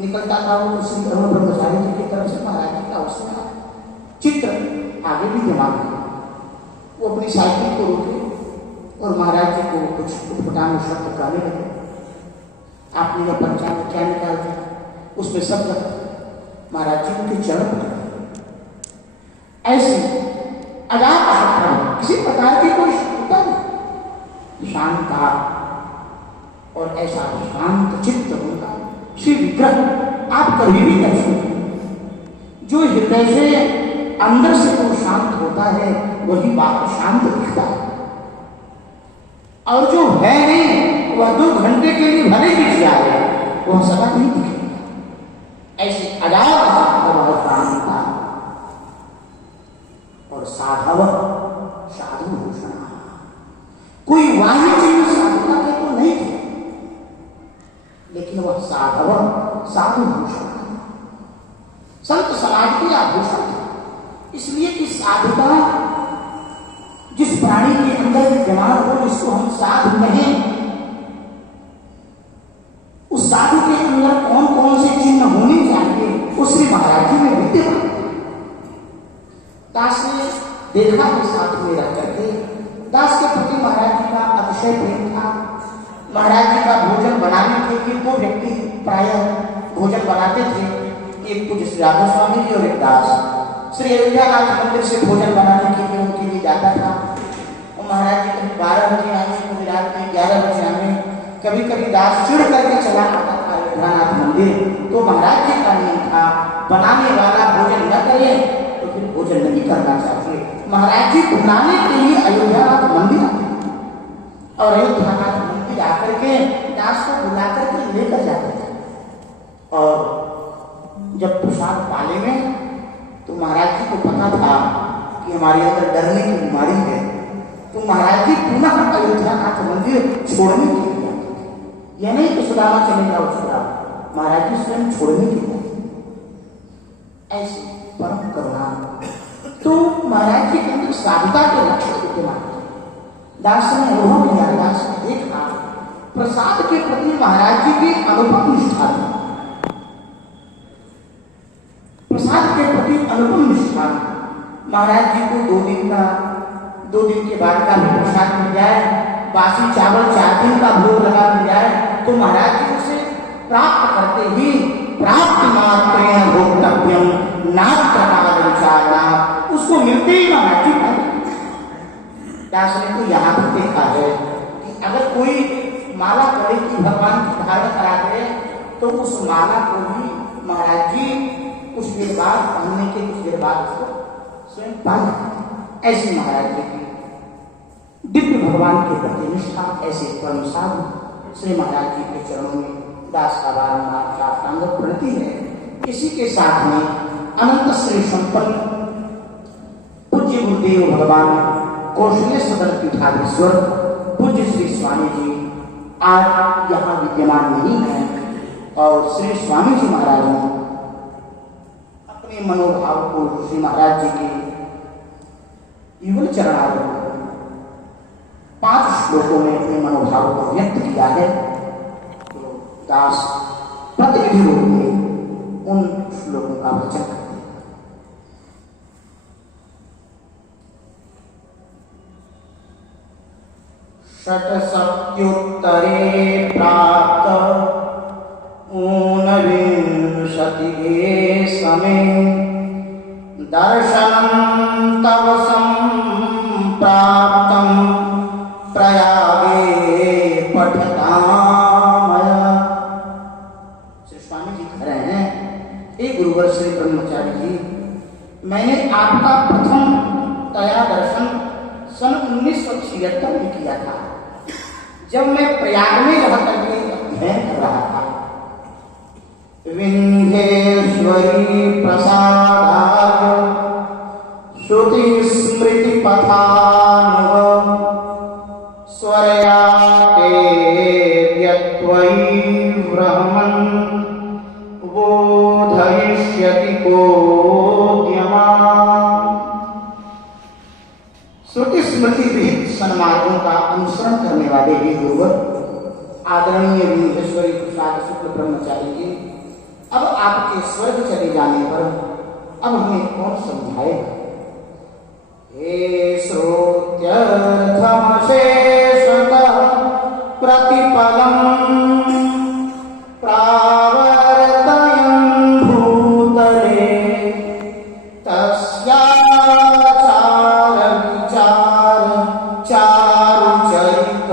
निकलता था वो श्री अरुण ब्रह्मचारी जी की तरफ से महाराज जी का उसमें चित्र आगे भी जमा किया। वो अपनी साइकिल को रोके और महाराज जी को कुछ उठपटांग शब्द कहने लगे। आपने यह पंचांग क्या निकाल दिया? उसमें शब्द महाराज जी उनके चरण पर ऐसे अजात किसी प्रकार की कोई शत्रुता नहीं, शांता और ऐसा शांत चित्त उनका श्री विग्रह आप कभी भी दर्शन करें। जो हृदय से अंदर से तो शांत होता है वही बात शांत दिखता है, और जो है नहीं वह 2 घंटे के लिए भले दिख जाए वह सदा नहीं दिखेगा। ऐसे अजात शांता और साधव साधु भूषण, कोई वाणी चिन्ह साधुता के तो नहीं थे, लेकिन वह साधव साधु भूषण, संत समाज के आभूषण थे। इसलिए कि साधुता जिस प्राणी के अंदर विद्यमान हो, जिसको हम साधु कहें, उस साधु के अंदर कौन कौन से चिन्ह होने चाहिए वो श्री महाराज जी में विद्यमान। दास ने देखा कि साथ में रह करके दास के प्रति महाराज जी का अतिशय प्रेम था। महाराज जी का भोजन बनाने के लिए 2 व्यक्ति प्रायः भोजन बनाते थे, एक पूज्य श्री राधा स्वामी जी और एक दास। श्री अयोध्यानाथ मंदिर से भोजन बनाने के लिए उनके लिए जाता था। और महाराज जी कभी 12 बजे आए, कभी रात में 11 बजे आए, कभी कभी दास चिढ़ करके चला आता था अयोध्यानाथ मंदिर। तो महाराज जी का नियम था बनाने वाला भोजन न करे तो फिर भोजन नहीं करना चाहिए। महाराज जी बुलाने के लिए अयोध्यानाथ मंदिर आते और अयोध्यानाथ मंदिर आकर के दास को बुला करके लेकर जाते थे। और जब प्रसाद पाले में तो महाराज जी को पता था कि हमारे अंदर डरने की बीमारी है, तो महाराज जी पुनः अयोध्यानाथ मंदिर छोड़ने के लिए आते थे। यह नहीं कि सुदामा चले जाओ छोड़ा, महाराज जी स्वयं छोड़ने के लिए ऐसी परम करुणा। तो महाराज जी के अंदर साधुता के लक्षण विद्यमान थे। दास ने अनुभव किया, दास ने देखा प्रसाद के प्रति महाराज जी की अनुपम निष्ठा थी। प्रसाद के प्रति अनुपम निष्ठा, महाराज जी को 2 दिन के बाद का भी प्रसाद मिल जाए, बासी चावल 4 दिन का भोग लगा मिल जाए तो महाराज जी उसे प्राप्त करते ही प्राप्ति मात्रेण भोक्तव्यम नात्रकाल विचारणा, उसको मिलते ही महाराज जी व्यास ने तो यहाँ पर देखा है कि अगर कोई माला करे कि भगवान की धारण करा दे तो उस माला को भी महाराज जी कुछ देर बाद पहनने के कुछ देर बाद उसको स्वयं पाल। ऐसी महाराज जी की दिव्य भगवान के प्रति निष्ठा, ऐसे परम साधु श्री महाराज जी के चरणों में दास का बारंबार साष्टांग प्रणति है। इसी के साथ में अनंत श्री संपन्न पूज्य गुरुदेव भगवान कौशल्य सदन पीठाधीश्वर पूज्य श्री स्वामी जी आज यहाँ विद्यमान नहीं है और श्री स्वामी जी महाराज ने अपने मनोभाव को श्री महाराज जी के युगल चरणारोहण 5 श्लोकों में अपने मनोभाव को व्यक्त किया है। तो दास प्रतिनिधि रूप में उन श्लोकों का वचन करते हैं। षट्सप्त्युत्तरे प्राप्त ऊनविंशतिगे समे दर्शनं तव सम्प्राप्तं प्रयागे पठतामया। श्री स्वामी जी कह रहे हैं, हे गुरुवर श्री ब्रह्मचारी जी, मैंने आपका प्रथम तया दर्शन सन 1976 में किया था, जब मैं प्रयाग में रह करके अध्ययन कर रहा था। विंध्येश्वरी प्रसादाय श्रुति स्मृति पथानुग स्वरयाते यत्त्वयि ब्रह्मन् बोधयिष्यति कोद्यमान्। श्रुति स्मृति विहित सन्मार्गों का अनुसरण करने वाले ही गुरुवर आदरणीय विंध्येश्वरी प्रसाद शुक्ल ब्रह्मचारी जी, अब आपके स्वर्ग चले जाने पर अब हमें कौन समझाएगा। हे श्रोत्यर्थमशेषतः प्रतिपलम् प्रावर्तयन् भूतले तस्याचार विचार चारुचरित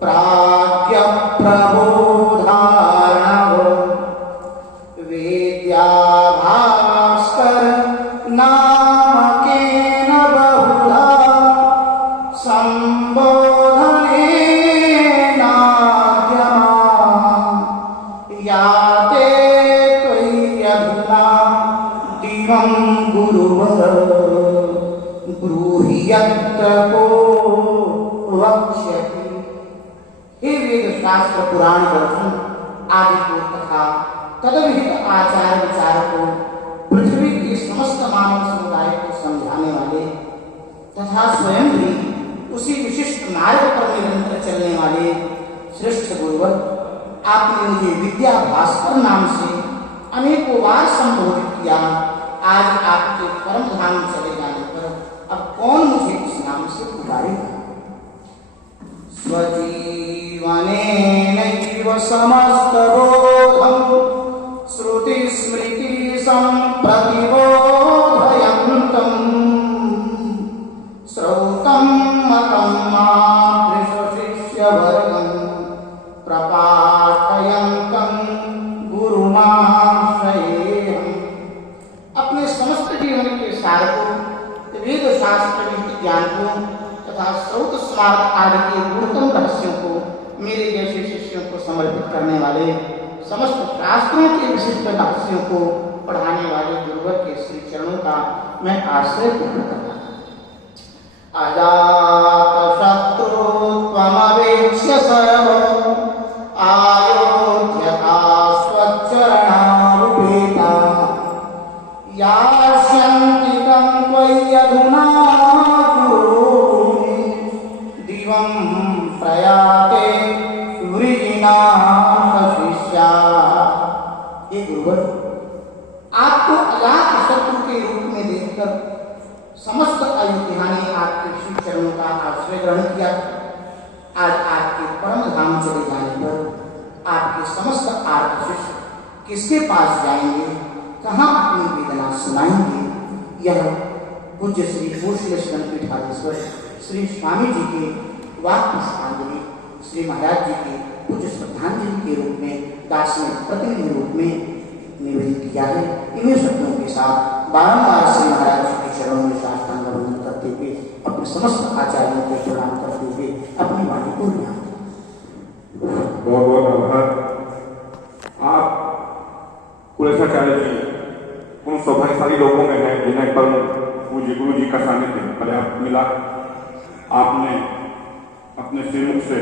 प्राज्ञ प्रबोधार्णव विद्याभास्कर नामकेन बहुधा संबोधनेनाद्यमान् याते त्वय्यधुना दिवं गुरुवर ब्रूहि यत्र को वक्ष्यति। हे वेद शास्त्र पुराण दर्शन आदि को तथा तदविहित आचार विचार को पृथ्वी के समस्त मानव समुदाय को समझाने वाले तथा स्वयं भी उसी विशिष्ट मार्ग पर निरंतर चलने वाले श्रेष्ठ गुरुवर, आपने मुझे विद्या भास्कर नाम से अनेकों बार संबोधित किया। आज आपके परम धाम चले जाने पर अब कौन मुझे इस नाम से पुकारेगा। स्वजीवनेनैव समस्तबोधं श्रुति स्मृति सम्प्रतिबोधयन्तं श्रौतं मतं मातृशिष्यवर्गं प्रपाठयन्तं गुरुमाश्रयेऽहम्। अपने समस्त जीवन के सार को, वेद शास्त्र विहित ज्ञान को तथा श्रौत स्मार्त आदि के गुणतम रहस्यों को मेरे जैसे शिष्यों को समर्पित करने वाले, समस्त शास्त्रों के विशिष्ट रहस्यों को पढ़ाने वाले गुरुवर के श्री चरणों का मैं आश्रय ग्रहण करता हूँ। अजातशत्रु त्वमवेक्ष्य सर्व आयोध्यता स्वचरणारुपेता यास्यन्ति तं त्वय्यधुना गुरूणि दिवं प्रयाते वृजिनाथ शिष्या। हे गुरुवर, आपको अजात शत्रु के रूप में देखकर समस्त अयोध्या ने आपके श्री चरणों का आश्रय ग्रहण किया। आज आपके परम धाम चले जाने पर आपके समस्त समस्त आर्त शिष्य किसके पास जाएंगे, कहाँ अपनी वेदना सुनाएंगे, यह पूज्य श्री भूषलेश्वर पीठाधीश्वर श्री स्वामी जी के वाक पुष्पांजलि श्री महाराज जी के पूज्य श्रद्धांजलि के रूप में दास ने प्रतिनिधि रूप में निवेदित किया है। इन्हीं शब्दों के साथ बारंबार श्री महाराज जी के चरणों में साष्टांग वंदन करते हुए अपने समस्त आचार्यों को प्रणाम करते हुए अपनी वाणी को लिया। बहुत बहुत आभार। आप कुलेशाचार्य जी उन सौभाग्यशाली लोगों में हैं जिन्हें परम पूज्य गुरु जी का सानिध्य पर्याप्त मिला। आपने अपने श्रीमुख से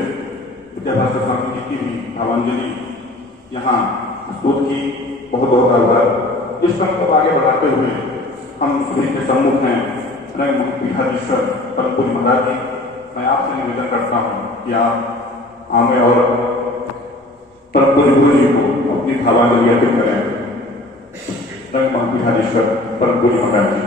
विद्याभास्कर स्वामी जी की भी भावांजलि यहाँ प्रस्तुत की। बहुत बहुत आभार। इस क्रम को आगे बढ़ाते हुए हम सभी के सम्मुख हैं रंग पीठाधीश्वर परम पूज्य महाराज जी। मैं आपसे निवेदन करता हूँ कि आप आमें और परम पूज्य गुरु जी को अपनी भावांजलि अर्पित करें। रंग पीठाधीश्वर परम पूज्य महाराज जी।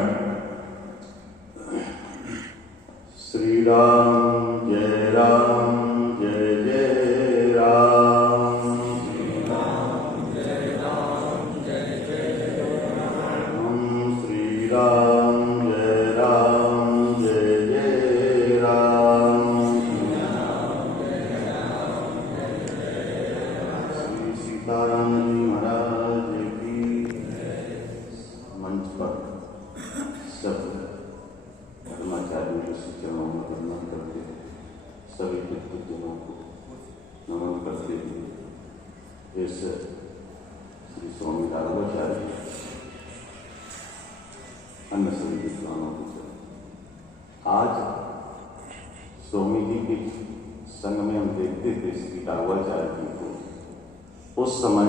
श्री राम जय राम जय जय राम। श्री राम जय राम जय जय राम। श्री राम जय राम जय जय राम। श्री सीताराम जी महाराज की मंच पर सब धर्माचार्यों के चरणों में वंदन करते हैं। सभी पितृजनों को नमन करते हुए इस श्री स्वामी राघवाचार्य अन्य सभी विद्वानों को आज स्वामी जी के संग में हम देखते थे श्री राघवाचार्य जी को। उस समय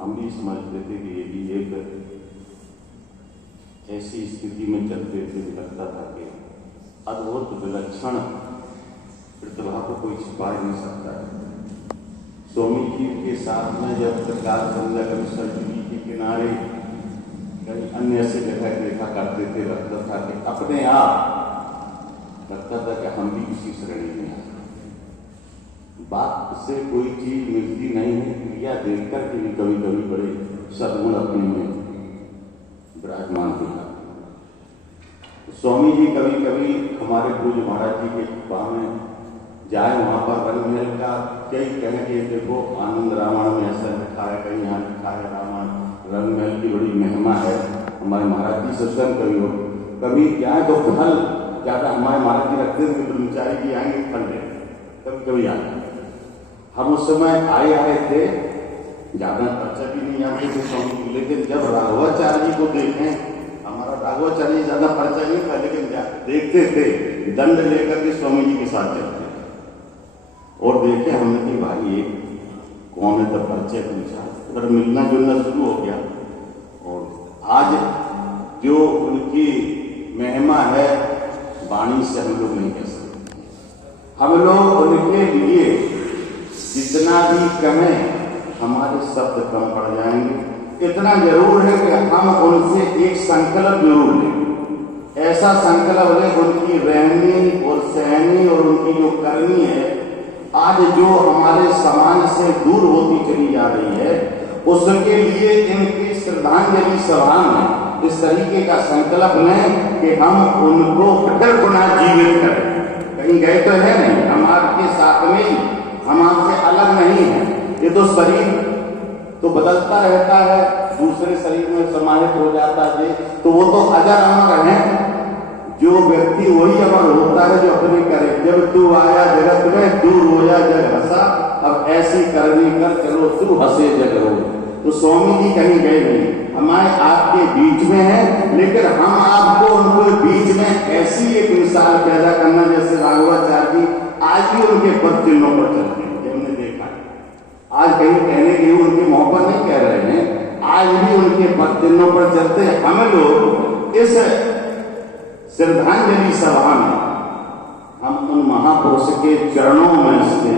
हम भी समझते थे कि ये भी एक ऐसी स्थिति में चलते थे, लगता था कि अद्भुत विलक्षण प्रतिभा को कोई छिपा नहीं सकता है। स्वामी जी के साथ में जब प्रकाश संध्या कभी सरजू के किनारे कहीं अन्य ऐसी जगह देखा करते थे, लगता था कि अपने आप लगता था कि हम भी किसी श्रेणी में हैं। बात से कोई चीज मिलती नहीं है, क्रिया देखकर के भी कभी कभी बड़े सद्गुण अपने में विराजमान होता। स्वामी जी कभी कभी हमारे पूज्य महाराज जी के कृपा में जाए, वहाँ पर रंग महल का कई कहेंगे, देखो आनंद रामायण में ऐसा लिखा है, कहीं यहाँ लिखा है रामायण रंग महल की बड़ी महिमा है। हमारे महाराज जी सत्संग कभी हो, कभी क्या है तो फल ज्यादा हमारे महाराज जी रखते थे, ब्रह्मचारी जी आएंगे फल ले, कभी कभी आए। हम उस समय आए थे, ज्यादा खर्चा भी नहीं आते थे स्वामी जी, लेकिन जब राघवाचार्य जी को देखें, हमारा राघवाचार्य जी ज्यादा परिचय नहीं था, लेकिन देखते थे दंड लेकर के स्वामी जी के साथ चलते थे। और देखे हमने कि भाई ये कौन है, तब परिचय पूछा, फिर मिलना जुलना शुरू हो गया। और आज जो उनकी महिमा है वाणी से हम लोग नहीं कह सकते। हम लोग उनके लिए जितना भी कहें हमारे शब्द कम पड़ जाएंगे। इतना जरूर है कि हम उनसे एक संकल्प जरूर लें, ऐसा संकल्प लें उनकी रहनी और सहनी और उनकी जो करनी है, आज जो हमारे समाज से दूर होती चली जा रही है, उसके लिए इनकी श्रद्धांजलि सभा में इस तरीके का संकल्प लें कि हम उनको फिर पुनः जीवित करें। कहीं गए तो है नहीं, हम आपके साथ में ही, हम आपसे अलग नहीं है। ये तो शरीर तो बदलता रहता है, दूसरे शरीर में समाहित हो जाता है, तो वो तो अजर अमर है। जो व्यक्ति वही अमर होता है जो अपने करे। जब तू आया जगत में दूर हो जा जग हंसा, अब ऐसी करनी कर चलो तू हंसे जग हो। तो स्वामी जी कहीं गए नहीं, हमारे आपके बीच में है, लेकिन हम आपको उनके बीच में ऐसी एक मिसाल पैदा करना, जैसे राघवाचार्य जी आज भी उनके पद चिन्हों पर चलते हैं। हमने देखा आज कहीं कहने के लिए उनके मुंह पर नहीं कह रहे हैं, आज भी उनके पद चिन्हों पर चलते हैं। हम लोग इस श्रद्धांजलि सभा में हम उन महापुरुष के चरणों में से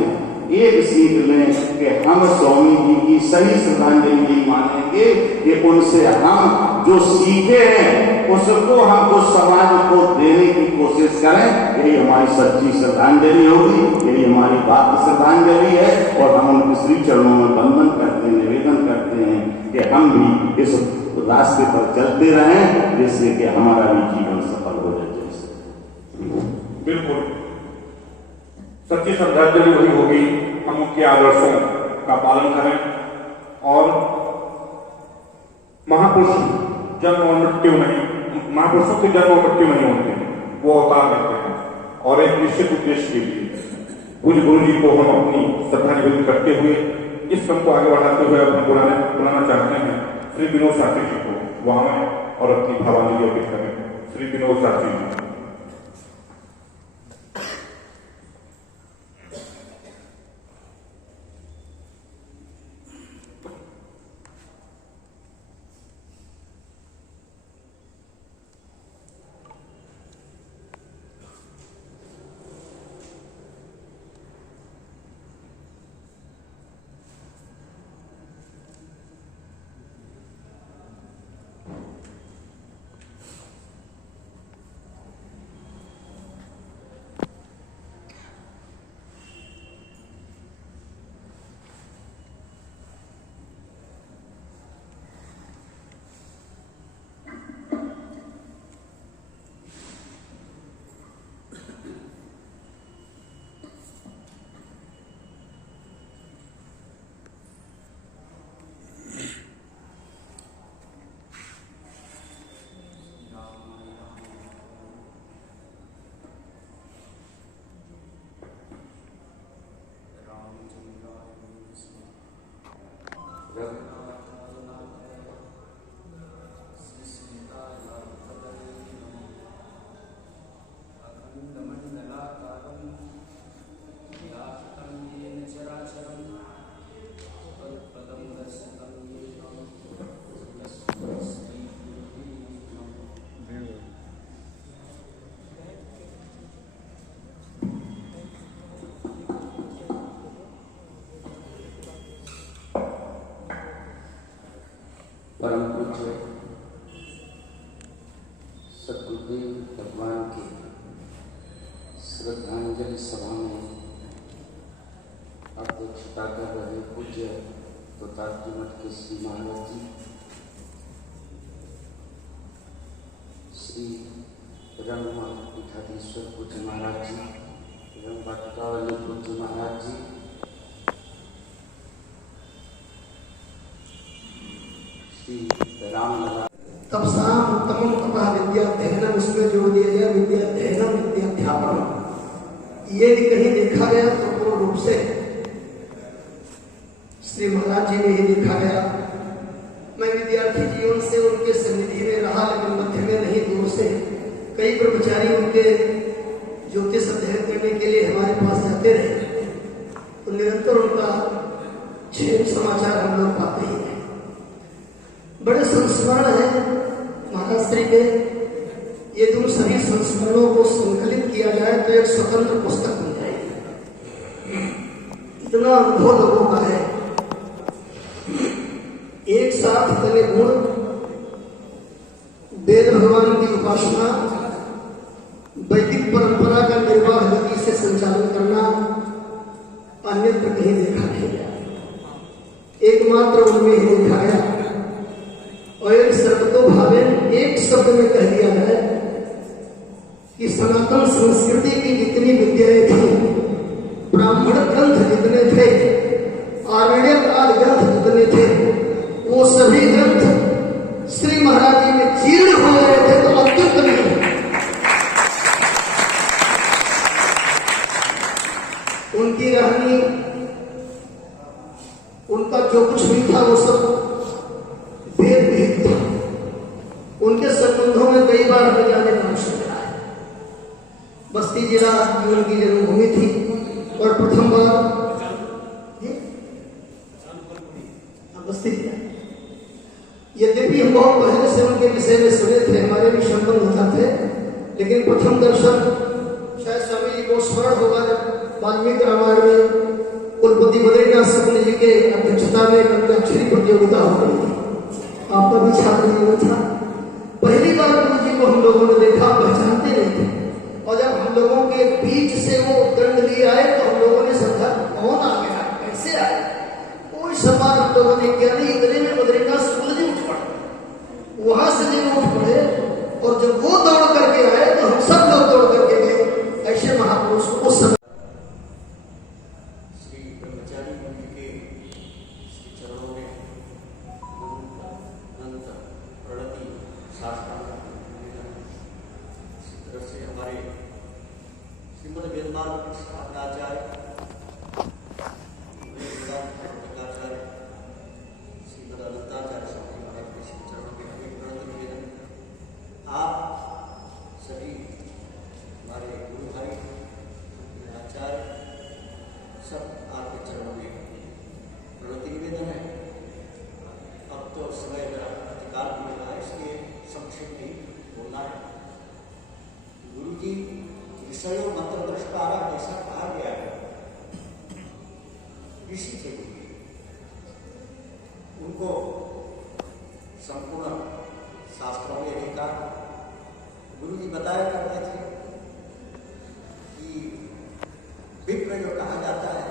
एक सीख लें कि हम स्वामी जी की सही श्रद्धांजलि मानेंगे कि उनसे हम जो सीखे हैं उसको हम उस समाज को देने की कोशिश करें। यही हमारी सच्ची श्रद्धांजलि होगी, यही हमारी बात श्रद्धांजलि है। और हम उनके श्री चरणों में वंदन करते हैं, निवेदन करते हैं कि हम भी इस रास्ते पर चलते रहें जिससे कि हमारा भी जीवन सफल हो जाए। बिल्कुल सच्ची श्रद्धांजलि वही होगी, हम उनके आदर्शों का पालन करें और महापुरुष जन्म और मृत्यु नहीं, महापुरुषों के जन्म और मृत्यु नहीं होते, वो अवतार लेते हैं और एक निश्चित उद्देश्य के लिए पूज्य गुरु जी को हम अपनी श्रद्धा निवेदन करते हुए इस क्रम को आगे बढ़ाते हुए अब हम बुलाना चाहते हैं श्री विनोद शास्त्री जी को वहां और अपनी भावांजलि अर्पित करें। श्री विनोद शास्त्री जी। परम पूज्य सद्गुरुदेव भगवान की श्रद्धांजलि सभा में अध्यक्षता कर रहे पूज्य तोतापी मठ के श्री महाराज जी, श्री रंगमा पीठाधीश्वर पूज्य महाराज जी, रंगवाटिकावाली पूज्य महाराज जी, तब साम उत्तम तपा विद्याध्ययनम, इसमें जोड़ दिया गया विद्याध्ययनम विद्याध्यापन। ये भी कहीं देखा गया तो पूर्ण रूप से श्री महाराज जी में ही देखा गया। मैं विद्यार्थी जीवन से उनके सन्निधि में रहा, लेकिन मध्य में नहीं, दूर से कई ब्रह्मचारी उनके ज्योतिष अध्ययन करने के लिए हमारे पास जाते रहे, तो निरंतर उनका क्षेम समाचार हम लोग पाते ही हैं। बड़े संस्मरण है महाराज श्री के, ये तुम सभी संस्मरणों को संकलित किया जाए तो एक स्वतंत्र पुस्तक बन जाएगी। इतना अनुभव लोगों का है, एक साथ इतने गुण, वेद भगवान की उपासना, वैदिक परंपरा का निर्वाह गति से संचालन करना अन्यत्र कहीं देखा नहीं गया, एकमात्र उनमें ही देखा गया। और एक सर्वतो भावे एक शब्द में कह दिया जाए कि सनातन संस्कृति की जितनी विद्याएं थी, ब्राह्मण ग्रंथ जितने थे, आरण्यक आदि ग्रंथ जितने थे, वो सभी ग्रंथ श्री महाराज जी में जीर्ण हो गए थे, तो अत्युत्तम नहीं। उनकी रहनी, उनका जो कुछ भी था वो सब वेद विहित था। उनके संबंधों में कई बार हमें जाने का अवसर मिला है। बस्ती जिला की उनकी जन्मभूमि थी और प्रथम बार बस्ती जिला, यद्यपि हम बहुत पहले से उनके विषय में सुने थे, हमारे भी संबंध होता थे, लेकिन प्रथम दर्शन शायद स्वामी जी को स्मरण होगा जब वाल्मीकि रामायण में कुलपति बद्रीनाथ शुक्ल जी के अध्यक्षता में कविताक्षरी प्रतियोगिता हो रही थी। आपका भी छात्र जीवन था। पहली बार गुरु जी को हम लोगों ने देखा, पहचानते नहीं थे, और जब हम लोगों के बीच से वो दंड लिए आए तो हम लोगों ने समझा कौन आ गया, कैसे आए। कोई सम्मान हम लोगों ने किया नहीं। इतने में बद्रीनाथ शुक्ल जी उठ पड़े, वहां से नहीं उठ पड़े, और जब वो दौड़ करके आए तो हम सब लोग दौड़ करके गए। ऐसे महापुरुष को उस समय श्री ब्रह्मचारी मुनि के श्री चरणों में अनंत प्रणति साष्टांग निवेदन। इसी तरह से हमारे श्रीमद वेदमार्ग स्थापनाचार्य वेदांताचार्य श्रीमद अनंताचार्य स्वामी महाराज के श्री चरणों में अनेक प्रणति निवेदन। आप सभी हमारे गुरु भाई आचार्य सब आपके चरणों में प्रणति निवेदन है। अब तो समय मेरा अधिकार भी होना है, इसलिए संक्षेप ही बोलना है। गुरु जी विषयों मंत्र दृष्टारा जैसा कहा गया है, ऋषि थे उनको संपूर्ण शास्त्रों में अधिकार गुरु जी बताया करते थे कि विप्र जो कहा जाता है,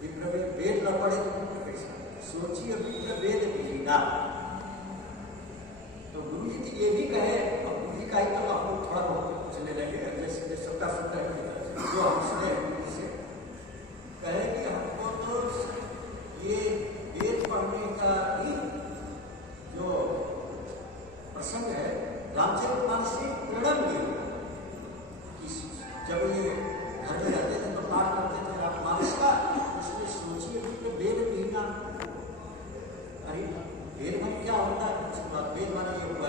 विप्र में वेद न पढ़े तो विप्र कैसा। सोचिए विप्र वेद विहीना। तो गुरु जी ये भी कहे, और गुरु जी का ही तो आप लोग थोड़ा बहुत सुनने लगे, जैसे सबका सुनता है जो हम सुने से कहे कि हमको तो ये वेद पढ़ने का ही जो प्रसंग है रामचरितमानस से प्रेरणा मिली। जब ये घर में रहते थे तो पाठ करते थे राममानस का, उसमें सोचिए कि वेद विहीना। अरे वेद मन क्या होता है? वेद माना ये हुआ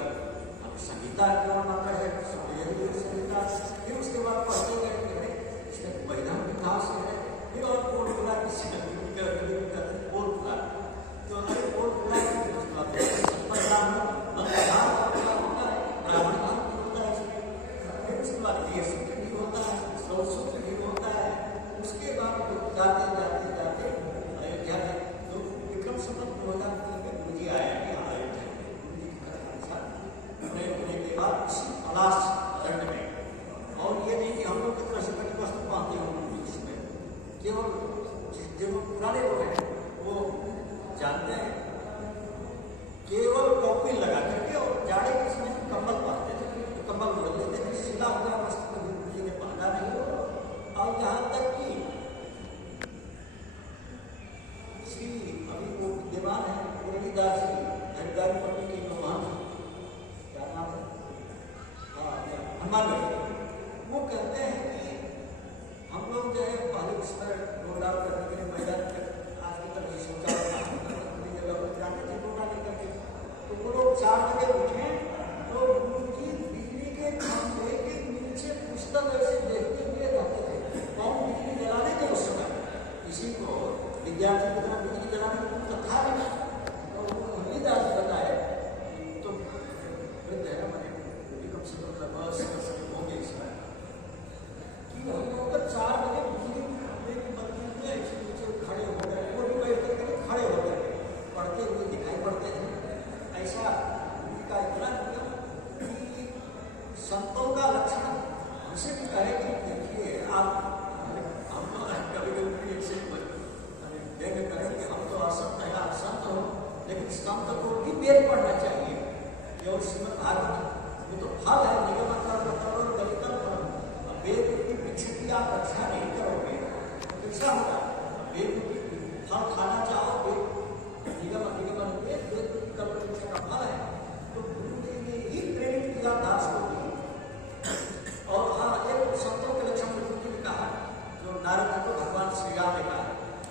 अब संहिता क्या माता है, संहिता। फिर उसके बाद पढ़ते गए इसमें वैधान विकास है, फिर और कोट खुला किसी कोट खुला तो अरे कोट खुला ये सूत्र भी होता है, 100 सूत्र भी होता है। उसके बाद जाते जाते जाते अयोध्या में तो विक्रम संवत 2003 में गुरु जी आए हैं यहाँ अयोध्या में। गुरु जी के अनुसार होने के बाद उसी पलाश दंड में, और ये नहीं कि हम लोग की तरह से कटी वस्त्र पाते हो, इसमें केवल जो पुराने लोग हैं वो जानते हैं, केवल टोपी लगा करके और जाड़े के समय कम्बल पहनते थे, तो कम्बल ओढ़ लेते थे। सिला हुआ वस्त्र गुरु जी ने पहना नहीं। और यहाँ तक कि श्री अभी वो विद्यमान है मुरलीदास जी हरिदारी पट्टी के महान, क्या नाम है, हनुमान जी, वो कहते हैं कि हम लोग जो है पहले उस पर डोर करने के लिए मैदान आज की तरह सोचा अपनी जगह पर जाते थे डोरा लेकर के। तो वो लोग 4 बजे उठे तो गुरु जी बिजली के खंभे के नीचे पुस्तक ऐसे देखते हुए रहते थे। कौन बिजली जलाने थे उस समय? किसी को विद्यार्थी की तरह बिजली जलाने को था नहीं। तो मुरलीदास बताए तो वृद्ध है मैंने कम से कम 10 वर्ष होंगे इस समय कि हम लोग 4 बजे बिजली खंभे की बत्ती में ऐसे नीचे खड़े हो गए, वो भी बैठ करके खड़े हो गए, पढ़ते हुए दिखाई पड़ते थे। ऐसा उनका इतना कि संतों का लक्षण हमसे भी कहे कि देखिए आप हम तो कभी कभी ऐसे व्यंग करें कि हम तो असंत है, आप संत हो, लेकिन संत को भी वेद पढ़ना चाहिए। केवल श्रीमद् भागवत वो तो फल है, निगम वेद की वृक्ष की आप रक्षा नहीं करोगे तो कैसा होगा? वेद की फल खाना चाहो, वेद निगम वेद कल्प वृक्ष का फल है। तो गुरु जी ने ही प्रेरित किया दास को भी। और हाँ, एक संतों के लक्षण गुरु जी ने कहा जो नारद जी को भगवान श्री राम ने कहा,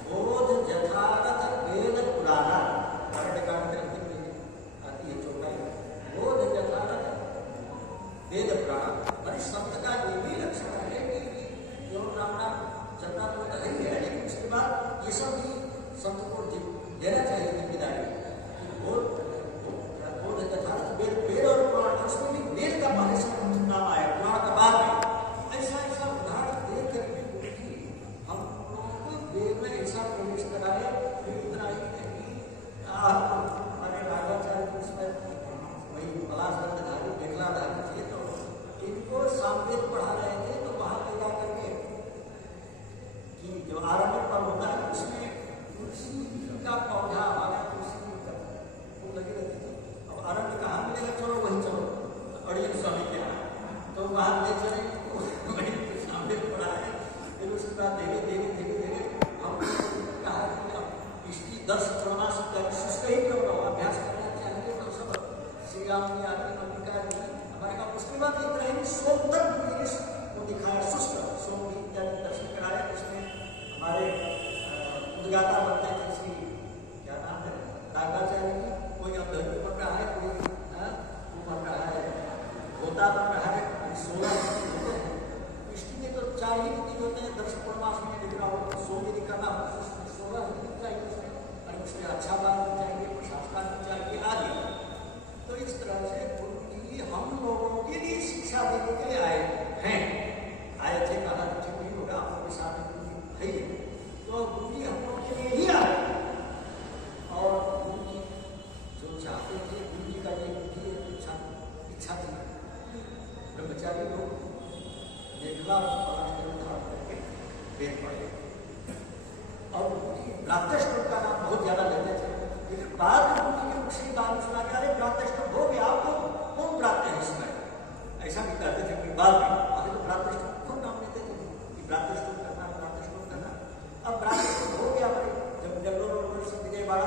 बोध यथारथ वेद पुराना आती है चौपाई, बोध यथारथ वेद पुराना। संत का ये भी लक्षण है कि जो राम चलना तो है ही है, लेकिन उसके बाद ये सब भी संत को देना चाहिए जिम्मेदारी। बोध यथारथ वेद और पुराण, उसमें भी वेद का पहले से नाम आया, पुराण का बाद में। ऐसा उदाहरण दे करके हम लोगों को चाहे सुस्त ही क्यों ना हो, अभ्यास करना चाहिए तो सब श्री राम की आदि अंबिका जी हमारे का। उसके बाद एक रहेंगे सोम तक को दिखाया, शुष्क सोम इत्यादि दर्शन कराया, जिसमें हमारे उद्गाता बनते थे श्री क्या नाम है राघवाचार्य जी, कोई अभ्यर्थी बन रहा है, कोई वो बन रहा है होता बन रहा है, कोई 16 होते हैं। इष्टि में तो 4 ही नीति होते हैं, दर्शन पूर्णमास में लिखना हो, 100 यदि करना हो तो 16 ही चाहिए उसमें, और उसमें अच्छा बात भी चाहिए, प्रशासन भी चाहिए आदि। तो इस तरह से गुरु जी हम लोगों के लिए शिक्षा देने के लिए आए हैं, आए थे, कहा ठीक नहीं होगा, आप लोग के साथ गुरु जी है, तो गुरु जी हम लोग के लिए ही आए। और गुरु जी जो चाहते थे, गुरु जी का ये उनकी इच्छा थी, ब्रह्मचारी लोग देखला धारण करके वेद पढ़े, और गुरु जी प्रातःष्टक का नाम बहुत ज्यादा लेते थे। लेकिन बाद में गुरु जी के मुख से बात सुना के अरे प्रातःष्टक हो गया, आपको कौन प्राप्त है इसमें, ऐसा भी कहते थे कि बाद में आगे तो प्रातःष्टक खूब नाम लेते थे कि प्रातःष्टक करना, प्रातःष्टक करना। अब प्रातःष्टक हो गया, जब जंगलों में विजयवाड़ा